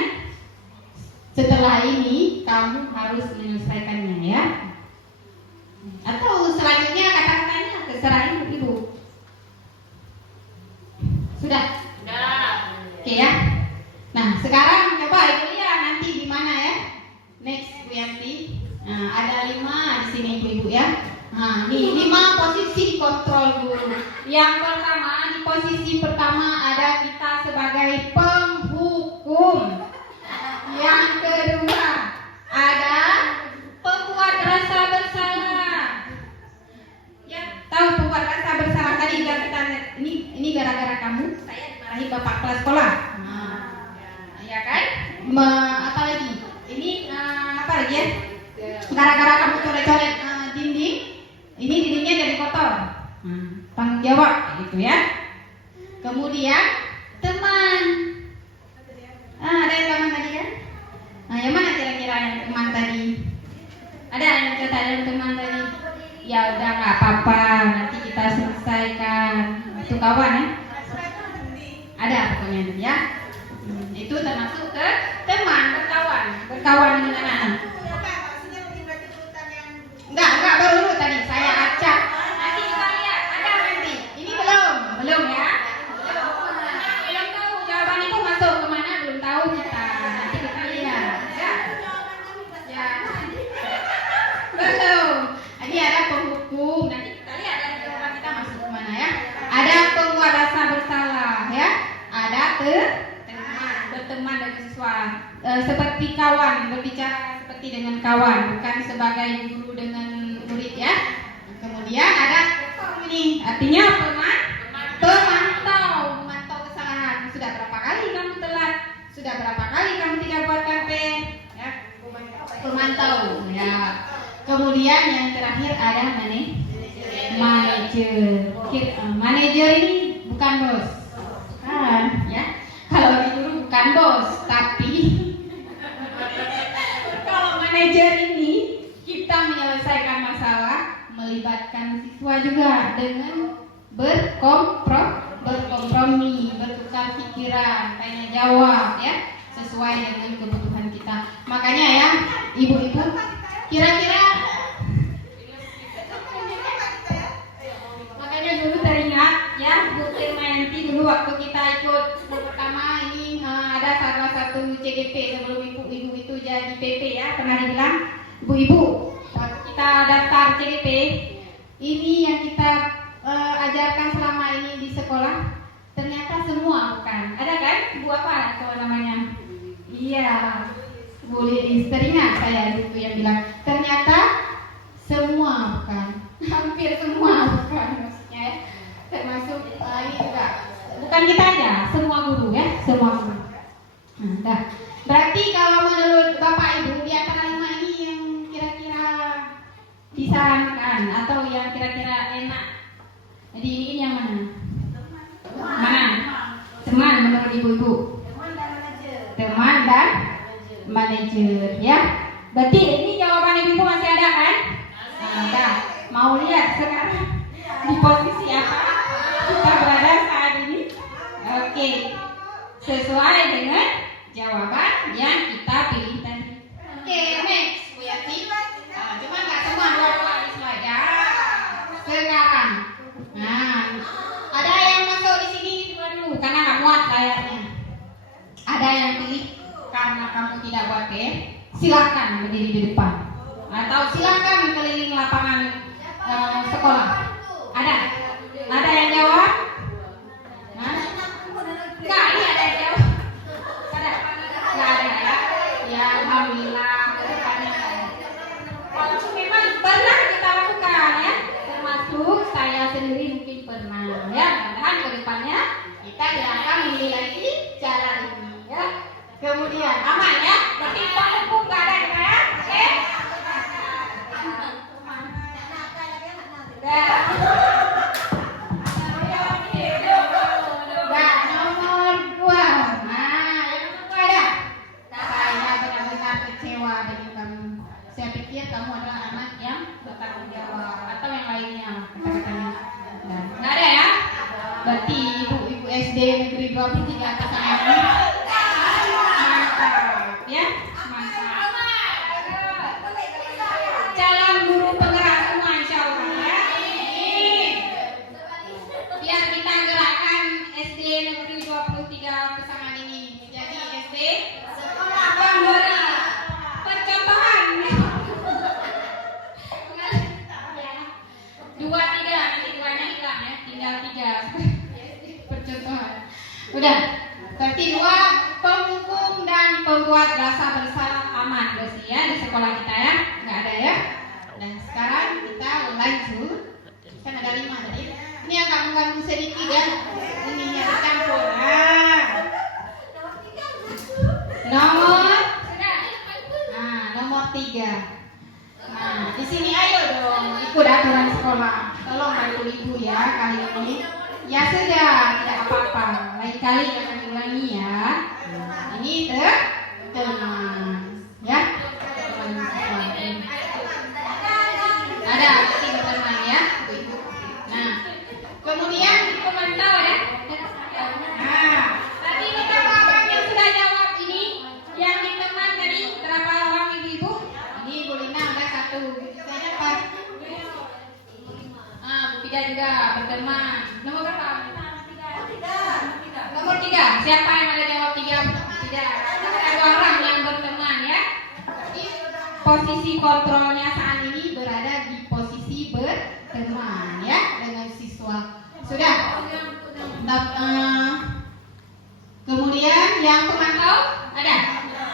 Setelah ini kamu harus menyelesaikannya ya. Atau selanjutnya kata-katanya terserah ibu. Sudah? Sudah. Oke ya. Nah, sekarang coba ibu lihat nanti di mana ya. Next Bu Yanti. Nah, ada 5 di sini ibu-ibu ya. Nah, ini 5 posisi kontrol guru. Yang pertama, di posisi pertama ada kita sebagai penghukum. Yang kedua, ada pembuat rasa bersalah. Ya, tahu pembuat rasa bersalah tadi kita lihat. Ini gara-gara kamu saya dimarahi bapak kelas sekolah. Nah, ya kan? Apa lagi? Ini apa lagi ya? Gara-gara kamu coret-coret dinding, ini dindingnya jadi kotor. Tanggung jawab gitu ya. Kemudian teman. Ada yang teman tadi kan? Nah, yang mana kira-kira yang teman tadi? Ada yang cerita yang teman tadi? Ya udah nggak apa-apa, nanti kita selesaikan. Itu kawan ya? Ada pokoknya ya. Itu termasuk ke teman, ke kawan. berkawan dengan anak-anak. Enggak baru tadi saya acak. Nanti kita lihat, ada nanti. Ini belum ya. Belum tahu jawaban itu masuk kemana, belum tahu kita. Nanti kita lihat. Ya. Belum. Ini ada penghukum. Nanti kita lihat dari jawaban kita masuk kemana ya. Ada pembuat rasa bersalah ya. Ada berteman dengan siswa. Seperti kawan, berbicara seperti dengan kawan, bukan sebagai guru dengan murid ya. Kemudian ada ini, artinya memantau kesalahan. Sudah berapa kali kamu telat? Sudah berapa kali kamu tidak buat karpet? Ya, pemantau. Ya. Kemudian yang terakhir ada manajer. Manajer ini bukan bos, kan? Ya. Kalau di guru bukan bos, tapi kalau manajer ini kita menyelesaikan masalah, melibatkan siswa juga dengan berkompromi, bertukar pikiran, tanya jawab ya, sesuai dengan kebutuhan kita. Makanya ya, ibu-ibu, kira-kira makanya dulu teringat ya, Bu Irmayanti dulu waktu kita ikut pertama ini ada salah satu CGP sebelum ibu-ibu itu jadi PP ya, pernah dibilang ibu-ibu waktu kita daftar CGP ini yang kita ajarkan selama ini di sekolah ternyata semua bukan. Ada kan Bu apa kalau namanya? Iya, boleh teringat saya itu yang bilang ternyata semua bukan, hampir semua bukan maksudnya ya. Termasuk ini juga bukan kita aja, semua guru ya, semua guru. Nah, berarti kalau menurut Bapak Ibu di antara 5 ini yang kira-kira disarankan atau yang kira-kira enak ini yang mana? Mana? Teman menurut ibu-ibu. Teman dan manajer ya. Berarti ini jawaban ibu masih ada kan? Ada. Mau lihat sekarang di posisi apa kita berada saat ini? Oke. Sesuai dengan jawaban yang kita pilih tadi. Oke, next Bu Yati. Cuma nggak semua dua-dua di slide ya. Sekarang, ada yang masuk di sini dulu karena nggak muat layarnya. Ada yang pilih karena kamu tidak buat PR, silakan berdiri di depan. Atau silakan keliling lapangan sekolah. Ada yang jawab? Enggak, ini ada yang jawab. Enggak ada ya. Ya alhamdulillah kedepannya. Kalau memang pernah kita lakukan ya, termasuk saya sendiri mungkin pernah ya. Mudah-mudahan kedepannya kita tidak akan memiliki cara ini ya. Kemudian aman ya. Berarti hukum enggak ada ya. Oke? Nomor 2. Yang nomor 2 ada. Saya benar-benar kecewa dengan kamu. Saya pikir kamu adalah anak yang bertanggung jawab atau yang lainnya kata-katanya. Nggak ada ya? Berarti ibu-ibu SD negeri 23 atas saya ini mantap ya, mantap. Calon guru penggerak semua insya Allah ya. Biar kita gerakkan SD negeri 23 Pesangan ini menjadi SD yang beri percontohan. 2, 3 nanti 2-nya hilang ya, tinggal 3 percontohan. Udah, berarti 2 penghukum dan pembuat rasa bersalah aman bersih ya di sekolah kita ya, nggak ada ya. Dan sekarang kita lanjut, kan ada 5 tadi. Ini agak mengganggu sedikit ya, ininya bercampur. Nomor 3. Nah, di sini ayo dong ikut aturan sekolah. Tolong bantu ibu ya kali ini. Ya sudah, tidak apa-apa. Lain kali akan diulangi ya. Ini teman, ya. Teman sekolah. Ada tim teman ya, ibu. Nah, kemudian pemantau ya. Tadi kita yang sudah jawab ini, yang di teman tadi berapa juga berteman. Nomor berapa? Nomor 3. Siapa yang ada jawab 3? Tidak. Ada 2 orang yang berteman ya. Jadi posisi kontrolnya saat ini berada di posisi berteman ya dengan siswa. Sudah. Kemudian yang pemantau ada.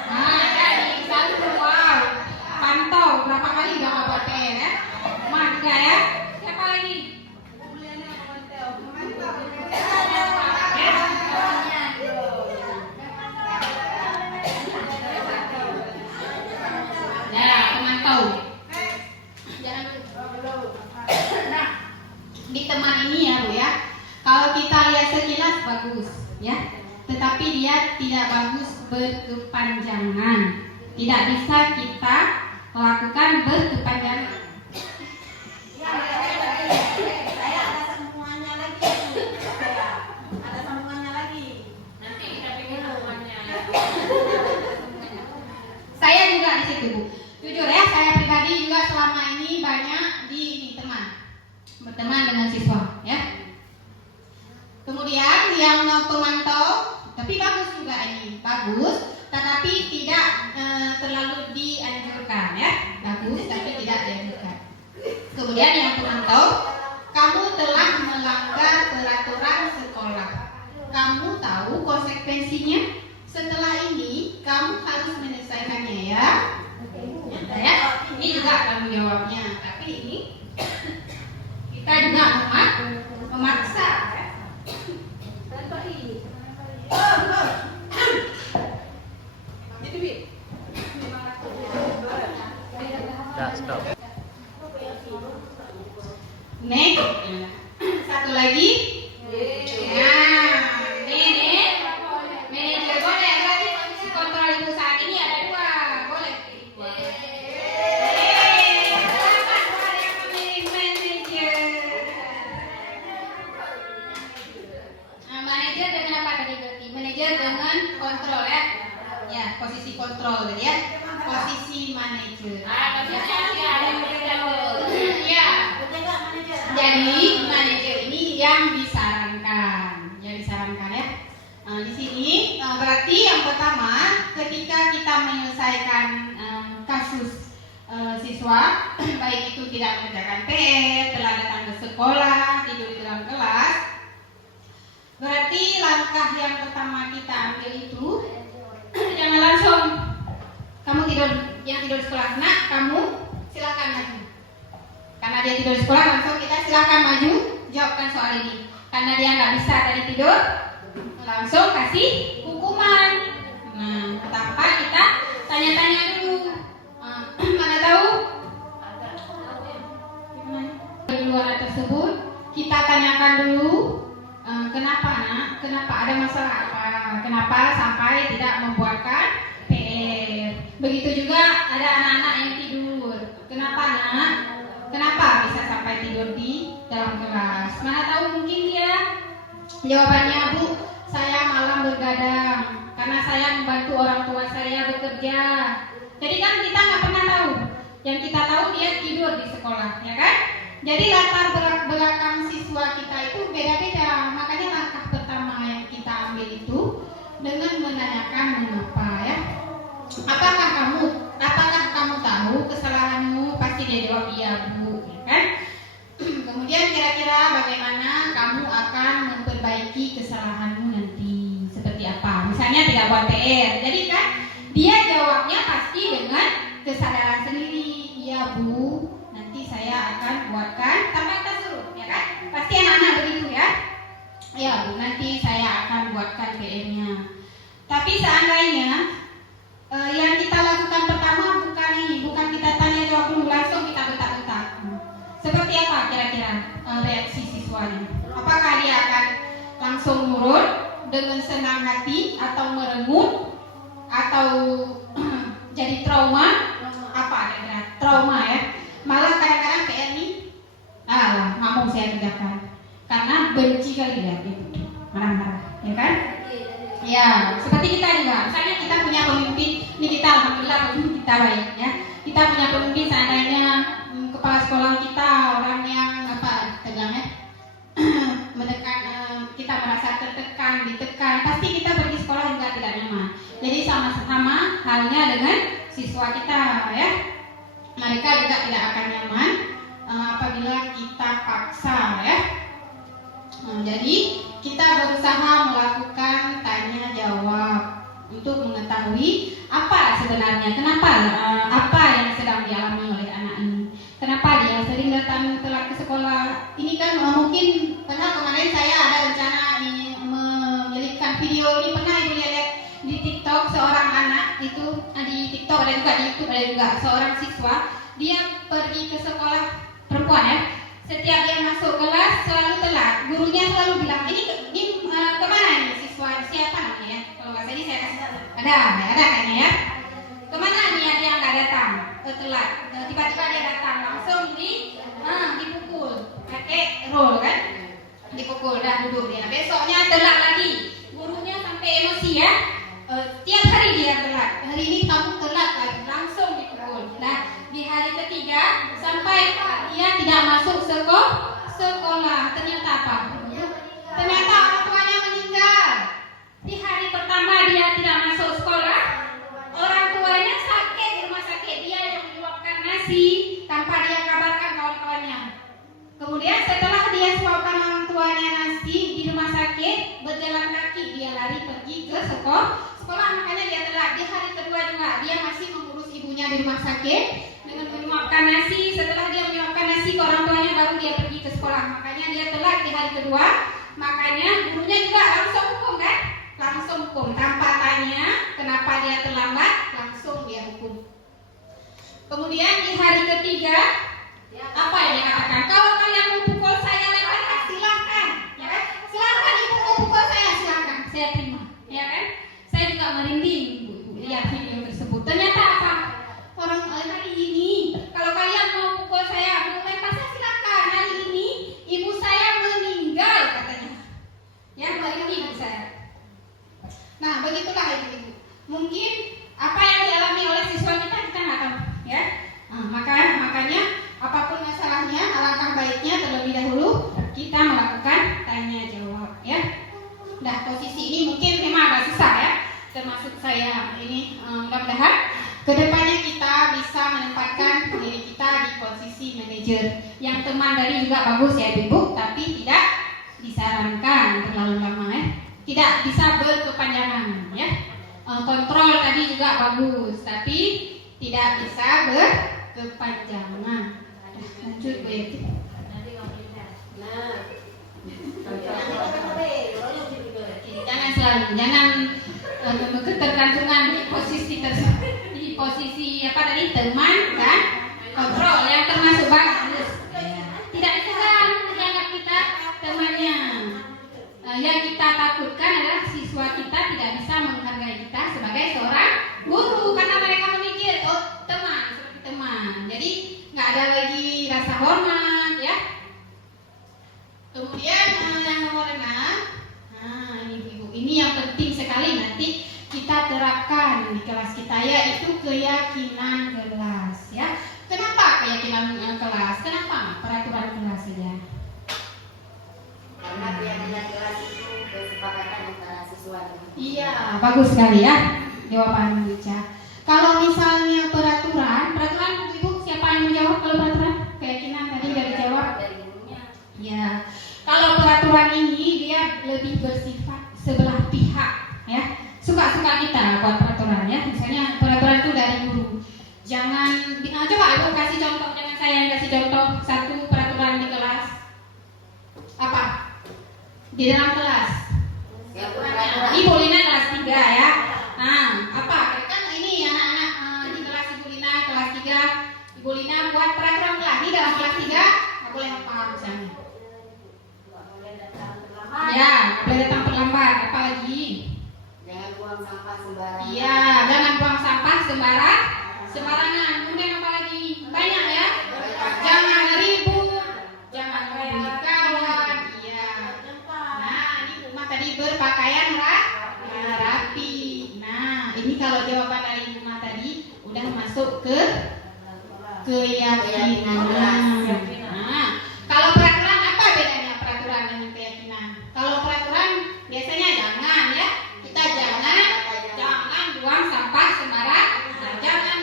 Nah, ada di satu. Wow. Pantau berapa kali udah buat PR ya? Juga ya. Siapa lagi? Ya, pemantau. Nah, di teman ini ya Bu ya. Kalau kita lihat sekilas bagus ya, tetapi dia tidak bagus berkepanjangan. Tidak bisa kita lakukan berkepanjangan. Saya juga di situ Bu. Jujur ya, saya pribadi juga selama ini banyak di teman, berteman dengan siswa ya. Kemudian yang pemantau, tapi bagus juga ini, bagus, tetapi tidak terlalu dianjurkan ya, bagus tapi tidak dianjurkan. Kemudian yang pemantau, kamu telah melanggar peraturan sekolah. Kamu tahu konsekuensinya? Setelah ini kamu harus menyelesaikannya ya. Ya, ini juga tanggung jawabnya. Tapi ini kita juga memaksa. Next, satu lagi. Nah, ini manajer boleh lagi posisi kontrol ibu saat ini ada 2, boleh. Silakan yang memilih manajer. Manajer dengan apa tadi berarti? Manajer dengan kontrol ya. Ya, posisi kontrol tadi ya. Posisi manajer. Ya. Jadi manajer ini yang disarankan ya. Di sini berarti yang pertama ketika kita menyelesaikan kasus siswa baik itu tidak mengerjakan PR, telah datang ke sekolah, tidur di dalam kelas, berarti langkah yang pertama kita ambil itu jangan langsung kamu tidur di sekolah, nak kamu silakan maju. Karena dia tidur di sekolah langsung kita silakan maju jawabkan soal ini. Karena dia nggak bisa tadi tidur, langsung kasih hukuman. Nah, tanpa kita tanya-tanya dulu. Mana tahu? Di luar tersebut kita tanyakan dulu. Kenapa nak? Kenapa ada masalah apa? Kenapa sampai tidak membuatkan PR? Begitu juga ada anak-anak yang tidur. Kenapa nak? Kenapa bisa sampai tidur di dalam kelas? Mana tahu mungkin dia jawabannya, Bu, saya malam bergadang karena saya membantu orang tua saya bekerja. Jadi kan kita nggak pernah tahu. Yang kita tahu dia tidur di sekolah, ya kan? Jadi latar belakang siswa kita itu beda-beda. Makanya langkah pertama yang kita ambil itu dengan menanyakan mengapa ya. Apakah kamu tahu kesalahanmu? Pasti dia jawab iya, Bu, ya kan? Kemudian kira-kira bagaimana kamu akan memperbaiki kesalahanmu nanti? Seperti apa? Misalnya tidak buat PR. Jadi kan dia jawabnya pasti dengan kesadaran sendiri. Iya, Bu, nanti saya akan buatkan tanpa kita suruh, ya kan? Pasti anak-anak begitu ya. Iya, Bu, nanti saya akan buatkan PR-nya. Tapi seandainya yang kita lakukan pertama bukan kita tanya jawab dulu, langsung kita bentak-bentak. Seperti apa kira-kira reaksi siswanya? Apakah dia akan langsung nurut dengan senang hati atau merengut atau jadi trauma? Apa kira-kira? Trauma ya. Malah kadang-kadang PR ini nggak mau saya kerjakan karena benci kali ya, gitu. Marah-marah, ya kan? Ya, seperti kita juga. Misalnya kita punya pemimpin, ini kita alhamdulillah pemimpin kita baik ya. Kita punya pemimpin seandainya kepala sekolah kita orang yang tegang ya, siswa kita ya. Mereka juga tidak akan nyaman apabila kita paksa ya. Jadi kita berusaha melakukan tanya jawab untuk mengetahui apa sebenarnya, kenapa apa yang sedang dialami oleh anak ini, kenapa dia sering datang telat ke sekolah. Ini kan mungkin padahal kemarin saya ada rencana menyelipkan video ini, pernah ibu lihat di TikTok seorang anak itu, di TikTok ada juga di YouTube ada juga seorang siswa, dia pergi ke sekolah perempuan ya. Setiap dia masuk kelas selalu telat. Gurunya selalu bilang, ini kemana nih siswa, siapa namanya ya? Kalau nggak salah ini saya kasih tahu. Ada kayaknya ya. Kemana nih dia nggak datang, telat. Tiba-tiba dia datang langsung dipukul, pakai roll kan? Dipukul dan duduk dia. Besoknya telat lagi. Gurunya sampai emosi ya. Tiap hari dia telat. Hari ini kamu telat lagi, langsung dipukul. Nah, di hari ketiga sampai dia tidak masuk sekolah. Ternyata apa? Ternyata orang tuanya meninggal. Di hari pertama dia tidak masuk sekolah, orang tuanya sakit di rumah sakit. Dia yang menyuapkan nasi tanpa dia kabarkan kawan-kawannya. Kemudian setelah dia suapkan orang tuanya nasi di rumah sakit, berjalan kaki dia lari pergi ke sekolah, makanya dia telat. Di hari kedua juga dia masih mengurus ibunya di rumah sakit dengan menyuapkan nasi. Setelah dia menyuapkan nasi ke orang tuanya, baru dia pergi ke sekolah, makanya dia telat di hari kedua. Makanya gurunya juga langsung hukum kan? Langsung hukum tanpa tanya kenapa dia terlambat, langsung dia hukum. Kemudian di hari ketiga apa yang dia katakan? Kalau kalian mau pukul saya lewat, silahkan, ya kan? Silahkan ibu mau pukul saya, silahkan, saya terima, ya kan? Saya juga merinding ibu lihat video tersebut. Ternyata apa? Orang hari ini kalau kalian mau pukul saya, mau lempar saya, silahkan. Hari ini ibu saya meninggal katanya. Ya, merinding ibu saya. Nah, begitulah ibu-ibu. Mungkin apa yang dialami oleh siswa kita nggak tahu, ya. Makanya apapun masalahnya, alangkah baiknya terlebih dahulu kita melakukan tanya jawab, ya. Nah, posisi ini mungkin memang agak susah ya, termasuk saya ini. Mudah-mudahan kedepannya kita bisa menempatkan diri kita di posisi manajer. Yang teman dari juga bagus ya ibu, tapi tidak disarankan terlalu lama ya. Tidak bisa berkepanjangan ya. Kontrol tadi juga bagus, tapi tidak bisa berkepanjangan. Lanjut Bu Yeti. Jangan ketergantungan di posisi di posisi apa tadi, teman kan, kontrol yang termasuk bagus. Tidak diserang dianggap kita temannya. Yang kita takutkan adalah siswa kita tidak bisa menghargai kita sebagai seorang guru, karena mereka memikir teman seperti teman, jadi nggak ada lagi rasa hormat ya. Kemudian yang nomor 6, ini ibu, ini yang penting sekali nanti kita terapkan di kelas kita, yaitu keyakinan kelas ya. Kenapa keyakinan kelas? Kenapa peraturan kelas saja? Karena keyakinan kelas itu kesepakatan antara siswa. Iya, bagus sekali ya jawaban Ica. Kalau misalnya peraturan ibu siapa yang menjawab kalau peraturan? Keyakinan tadi udah dijawab. Ya, kalau peraturan ini dia lebih bersifat sebelah pihak ya. Suka-suka kita buat peraturan ya. Misalnya peraturan itu dari guru. Jangan coba ibu kasih contoh, jangan saya yang kasih contoh satu peraturan di kelas. Apa? Di dalam kelas. Ibu Lina kelas 3 ya. Nah, apa? Kan ini anak-anak di kelas Ibu Lina kelas 3. Ibu Lina buat peraturan kelas. Ini dalam kelas 3 nggak boleh apa misalnya. Ya, nggak boleh datang terlambat. Apalagi? Jangan buang sampah sembarangan. Iya, jangan buang sampah sembarangan. Kemudian apa lagi? Banyak ya. Jangan ribut, jangan ribut kawan. Iya. Nah, ini Umar tadi berpakaian rapi. Nah, ini kalau jawaban dari Umar tadi udah masuk ke keyakinan. Nah, kalau peraturan apa bedanya peraturan dengan keyakinan? Kalau peraturan biasanya jangan ya. Kita jangan buang sampah sembarangan. Jangan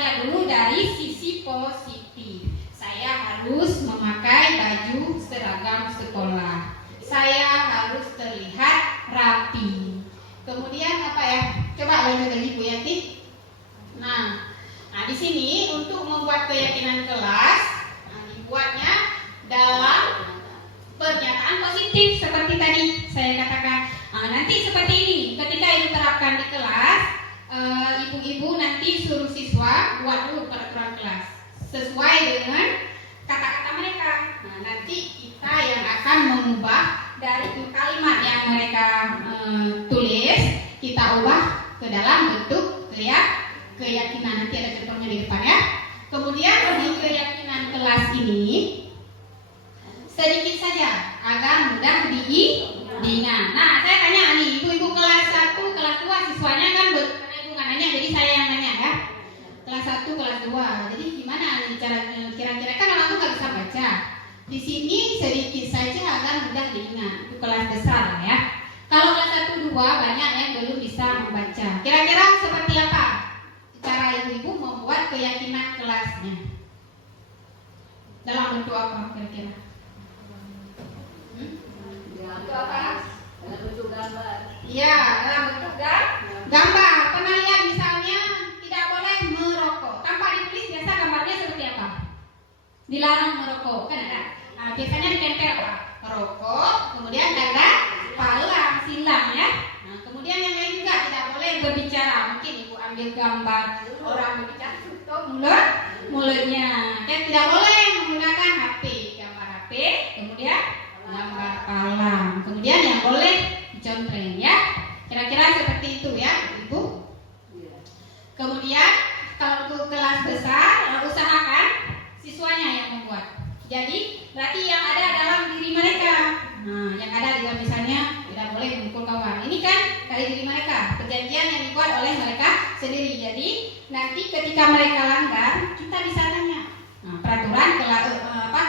lihat dulu dari sisi positif. Saya harus memakai baju seragam sekolah. Saya harus terlihat rapi. Kemudian apa ya? Coba lanjut lagi Bu Yanti. Nah, di sini untuk membuat keyakinan kelas, dibuatnya dalam pernyataan positif seperti tadi saya katakan. Nanti seperti ini, ketika ibu terapkan di kelas, ibu-ibu nanti suruh siswa buat dulu peraturan kelas sesuai dengan kata-kata mereka. Nah, nanti kita yang akan mengubah dari kalimat yang mereka tulis, kita ubah ke dalam bentuk keyakinan. Nanti ada contohnya di depan ya. Kemudian di keyakinan kelas ini sedikit saja agar mudah diingat. Nah, saya tanya nih, ibu-ibu kelas 1, kelas 2 siswanya kan karena ibu nggak nanya, jadi saya yang nanya ya. Kelas 1, kelas 2. Jadi gimana nih cara kira-kira, kan orang tuh nggak bisa baca. Di sini sedikit saja agar mudah diingat. Itu kelas besar lah ya. Kalau kelas 1, 2 banyak yang belum bisa membaca. Kira-kira seperti apa cara ibu-ibu membuat keyakinan kelasnya? Dalam bentuk apa kira-kira? Bentuk apa? Dalam bentuk gambar. Iya, dalam bentuk gambar. Pernah lihat misalnya tidak boleh merokok. Tanpa ditulis biasa gambarnya seperti apa? Dilarang merokok, kan ada? Nah, biasanya ditempel apa? Rokok, kemudian tanda palang, silang ya. Nah, kemudian yang lain juga tidak boleh berbicara. Mungkin ibu ambil gambar orang berbicara, tutup mulutnya. Dan tidak boleh menggunakan HP, gambar HP, kemudian gambar palang. Kemudian yang boleh dicontreng ya. Kira-kira seperti itu ya, Ibu. Kemudian kalau untuk kelas besar, usahakan siswanya yang membuat. Jadi berarti yang ada dalam diri mereka. Nah, yang ada juga misalnya tidak boleh memukul kawan. Ini kan dari diri mereka, perjanjian yang dibuat oleh mereka sendiri. Jadi nanti ketika mereka langgar, kita bisa tanya. Nah, peraturan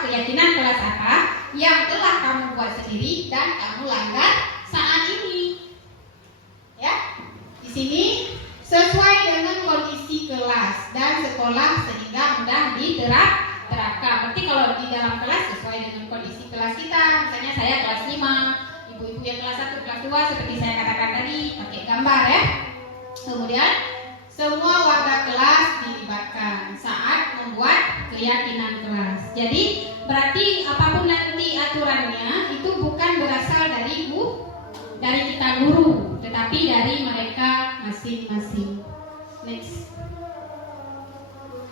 keyakinan kelas apa yang telah kamu buat sendiri dan kamu langgar saat ini. Ya, di sini sesuai dengan kondisi kelas dan sekolah sehingga mudah diterapkan. Berarti kalau di dalam kelas sesuai dengan kondisi kelas kita. Misalnya saya kelas 5, ibu-ibu yang kelas 1, kelas 2 seperti saya katakan tadi, pakai gambar ya. Kemudian semua warga kelas dilibatkan saat membuat keyakinan kelas. Jadi berarti apapun nanti aturannya itu bukan berasal dari kita guru, tetapi dari mereka masing-masing. Next.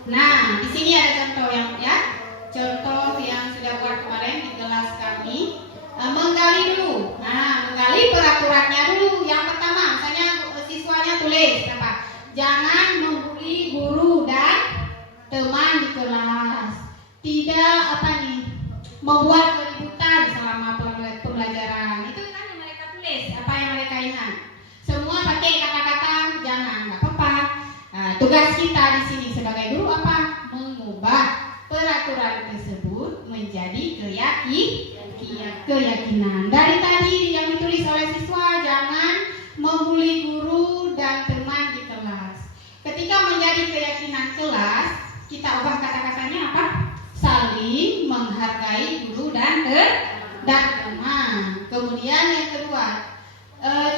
Nah, di sini ada contoh contoh yang sudah buat kemarin di kelas kami. Menggali dulu. Nah, menggali peraturannya dulu. Yang pertama, misalnya siswanya tulis apa? Jangan membuli guru dan teman di kelas. Tidak membuat keributan selama pembelajaran. Itu kan yang mereka tulis, apa yang mereka ingat. Semua pakai kata-kata jangan, nggak apa-apa. Nah, tugas kita di sini sebagai guru apa? Mengubah peraturan tersebut menjadi keyakinan. Dari tadi yang ditulis oleh siswa, jangan membuli guru dan teman di kelas. Ketika menjadi keyakinan kelas, kita ubah kata-katanya apa? Saling menghargai guru dan teman. Kemudian yang kedua,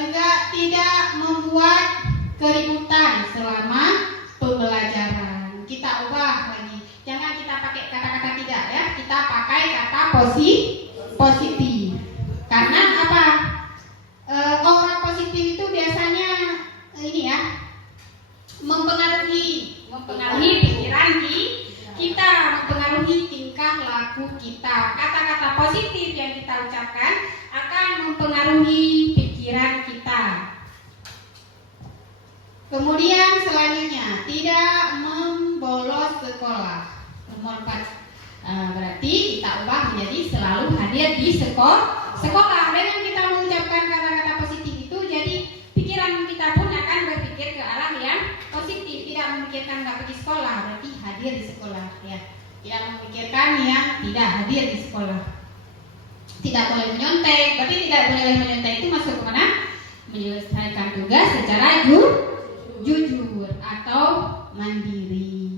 juga tidak membuat keributan selama pembelajaran. Kita ubah lagi. Jangan kita pakai kata-kata tidak ya. Kita pakai kata positif. Karena apa? Orang positif itu biasanya mempengaruhi pikiran kita, mempengaruhi tingkah laku kita. Kata-kata positif yang kita ucapkan akan mempengaruhi pikiran kita. Kemudian selanjutnya, tidak membolos sekolah. Nomor 4. Berarti kita ubah menjadi selalu hadir di sekolah. Dengan kita mengucapkan kata-kata positif itu, jadi pikiran kita pun akan berpikir ke arah yang positif. Tidak memikirkan nggak pergi sekolah, berarti hadir di sekolah ya. Tidak memikirkan yang tidak hadir di sekolah. Tidak boleh menyontek, berarti tidak boleh menyontek itu masuk ke mana? Menyelesaikan tugas secara jujur atau mandiri.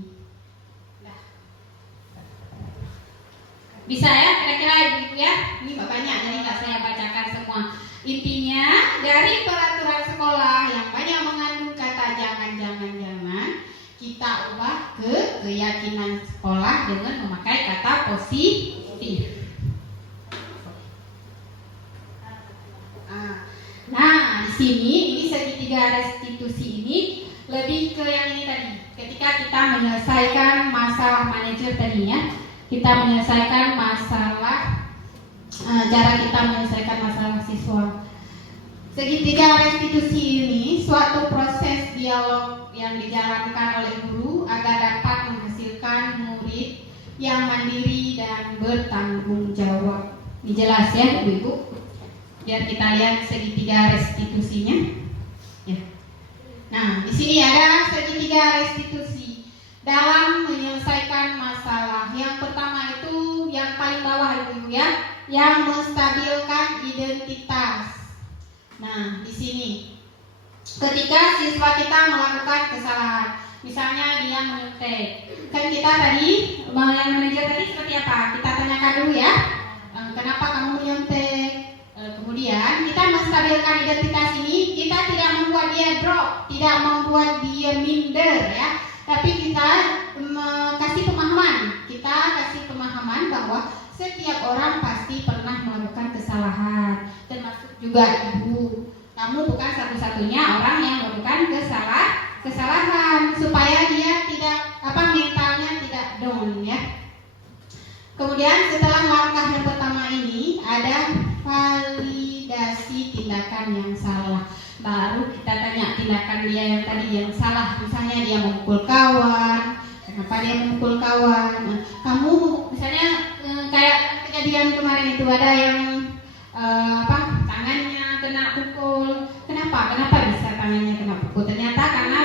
Bisa ya kira-kira Ibu ya? Ini banyak jadi nggak saya bacakan semua. Intinya dari peraturan sekolah yang banyak mengandung kata jangan, kita ubah ke keyakinan sekolah dengan memakai kata positif. Nah, di sini ini segitiga restitusi ini lebih ke yang ini tadi. Ketika kita menyelesaikan masalah manajer tadinya, kita menyelesaikan masalah cara kita menyelesaikan masalah siswa. Segitiga restitusi ini suatu proses dialog yang dijalankan oleh guru agar dapat menghasilkan murid yang mandiri dan bertanggung jawab. Ini jelas ya, Ibu-ibu? Biar kita lihat segitiga restitusinya. Ya. Nah, di sini ada segitiga restitusi dalam menyelesaikan masalah. Yang pertama itu yang paling bawah Ibu ya, yang menstabilkan identitas. Nah, di sini ketika siswa kita melakukan kesalahan, misalnya dia menyontek, kan kita tadi yang manajer tadi seperti apa? Kita tanyakan dulu ya, kenapa kamu menyontek? Kemudian kita menstabilkan identitas ini, kita tidak membuat dia drop, tidak membuat dia minder ya, tapi kita kasih pemahaman. Kita kasih pemahaman bahwa setiap orang pasti pernah melakukan kesalahan, termasuk juga ibu. Kamu bukan satu-satunya orang yang melakukan kesalahan, supaya dia tidak mentalnya tidak down ya. Kemudian setelah langkah yang pertama ini ada validasi tindakan yang salah. Baru kita tanya tindakan dia yang tadi yang salah. Misalnya dia memukul kawan. Kenapa dia memukul kawan? Kamu misalnya kayak kejadian kemarin itu ada yang tangannya kena pukul. Kenapa bisa tangannya kena pukul? Ternyata karena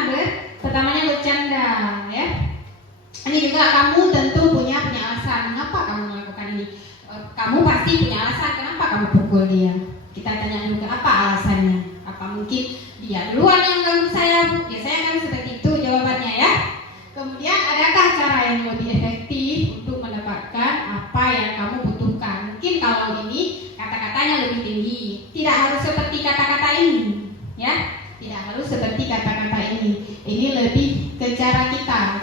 pertamanya bercanda ya. Ini juga kamu tentu punya alasan mengapa kamu melakukan ini. Kamu pasti punya alasan kenapa kamu pukul dia. Kita tanya juga apa alasannya. Apa mungkin dia duluan yang ganggu saya, Bu? Biasanya kan seperti itu jawabannya ya. Kemudian adakah cara yang lebih efektif untuk mendapatkan apa yang kamu butuhkan? Mungkin kalau ini kata-katanya lebih tinggi. Tidak harus seperti kata-kata ini ya. Tidak harus seperti kata-kata ini. Ini lebih ke cara kita.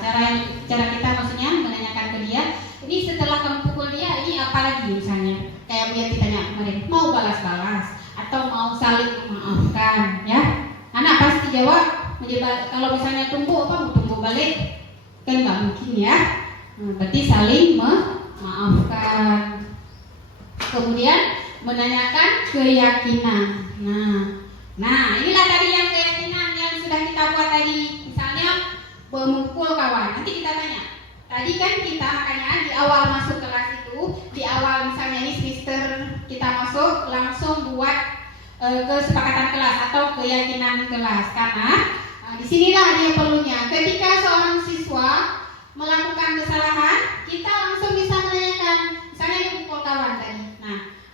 Cara kita maksudnya menanyakan ke dia, ini setelah kamu pukul dia, ini apa lagi misalnya? Kayak dia ditanya kemarin, mau balas-balas atau mau saling memaafkan ya? Anak pasti jawab, kalau misalnya tumbuk mau tumbuk balik? Kan nggak mungkin ya. Berarti saling memaafkan. Kemudian menanyakan keyakinan. Nah, inilah tadi yang keyakinan yang sudah kita buat tadi. Misalnya memukul kawan. Nanti kita tanya. Tadi kan kita makanya di awal masuk kelas itu, di awal misalnya ini semester kita masuk langsung buat kesepakatan kelas atau keyakinan kelas. Karena disinilah dia perlunya. Ketika seorang siswa melakukan kesalahan, kita langsung bisa menanyakan. Misalnya dia pukul kawan tadi.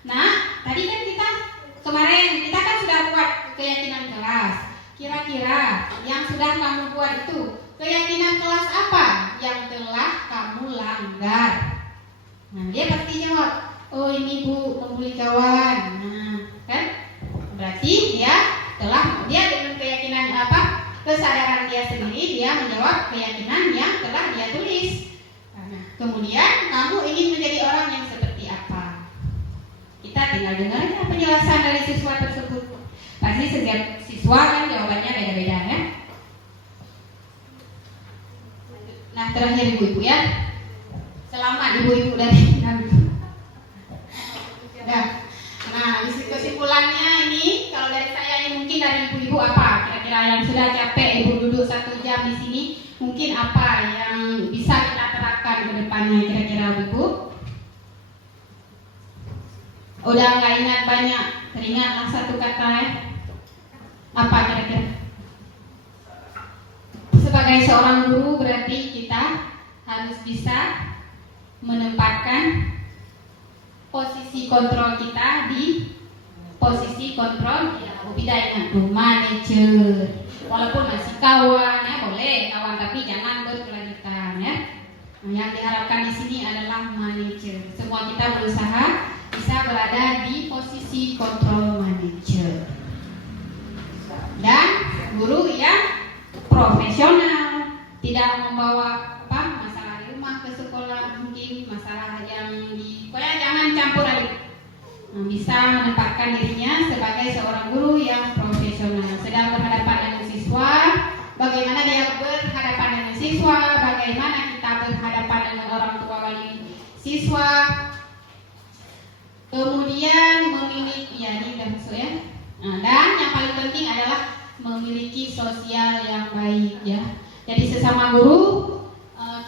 Nah, tadi kan kemarin kita kan sudah buat keyakinan kelas. Kira-kira yang sudah kamu buat itu keyakinan kelas apa yang telah kamu langgar? Nah, dia pasti jawab, oh ini Bu membuli kawan. Nah, kan? Berarti dia dengan keyakinan kesadaran dia sendiri, dia menjawab keyakinan yang telah dia tulis. Nah, kemudian kamu ingin menjadi orang yang seperti apa? Kita tinggal dengar aja penjelasan dari siswa tersebut. Pasti setiap siswa kan jawabannya beda-beda ya. Nah, terakhir ibu-ibu ya. Selamat ibu-ibu dari kami. Nah, kesimpulannya ini kalau dari saya ini mungkin dari ibu-ibu apa? Kira-kira yang sudah capek ibu duduk 1 jam di sini, mungkin apa yang bisa kita terapkan ke depannya kira-kira ibu? Udah nggak ingat banyak, teringatlah 1 kata ya. Apa kira-kira? Sebagai seorang guru berarti kita harus bisa menempatkan posisi kontrol kita di posisi kontrol tidak ingat tuh manajer. Walaupun masih kawan ya boleh kawan, tapi jangan berkelanjutan ya. Yang diharapkan di sini adalah manajer. Semua kita berusaha bisa berada di posisi control manager. Dan guru yang profesional, tidak membawa masalah di rumah ke sekolah, mungkin masalah yang pokoknya jangan campur aduk. Bisa menempatkan dirinya sebagai seorang guru yang profesional. Sedang berhadapan dengan siswa, bagaimana dia berhadapan dengan siswa, bagaimana kita berhadapan dengan orang tua wali siswa. Kemudian memiliki, ya ini udah masuk ya. Dan yang paling penting adalah memiliki sosial yang baik ya. Jadi sesama guru,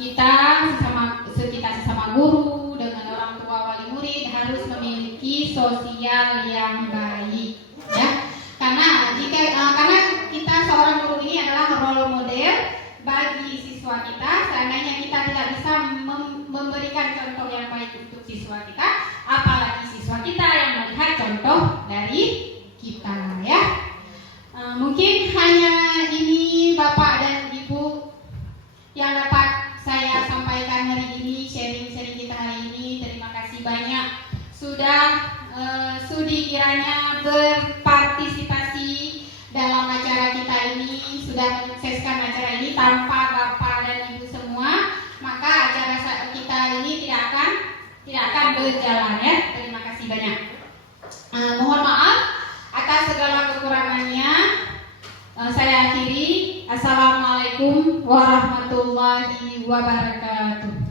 kita sesama guru dengan orang tua wali murid harus memiliki sosial yang baik ya. Karena kita seorang guru ini adalah role model bagi siswa kita. Seandainya kita tidak bisa memberikan contoh yang baik untuk siswa kita, apalagi siswa kita yang melihat contoh dari kita ya. Mungkin hanya ini Bapak dan Ibu yang dapat saya sampaikan hari ini, sharing-sharing kita hari ini. Terima kasih banyak sudah sudi kiranya berpartisipasi dalam acara kita ini, sudah menyukseskan acara ini. Tanpa Bapak dan Ibu semua, maka acara kita ini tidak akan berjalan ya. Terima kasih banyak. Mohon maaf atas segala kekurangannya. Saya akhiri. Assalamualaikum warahmatullahi wabarakatuh.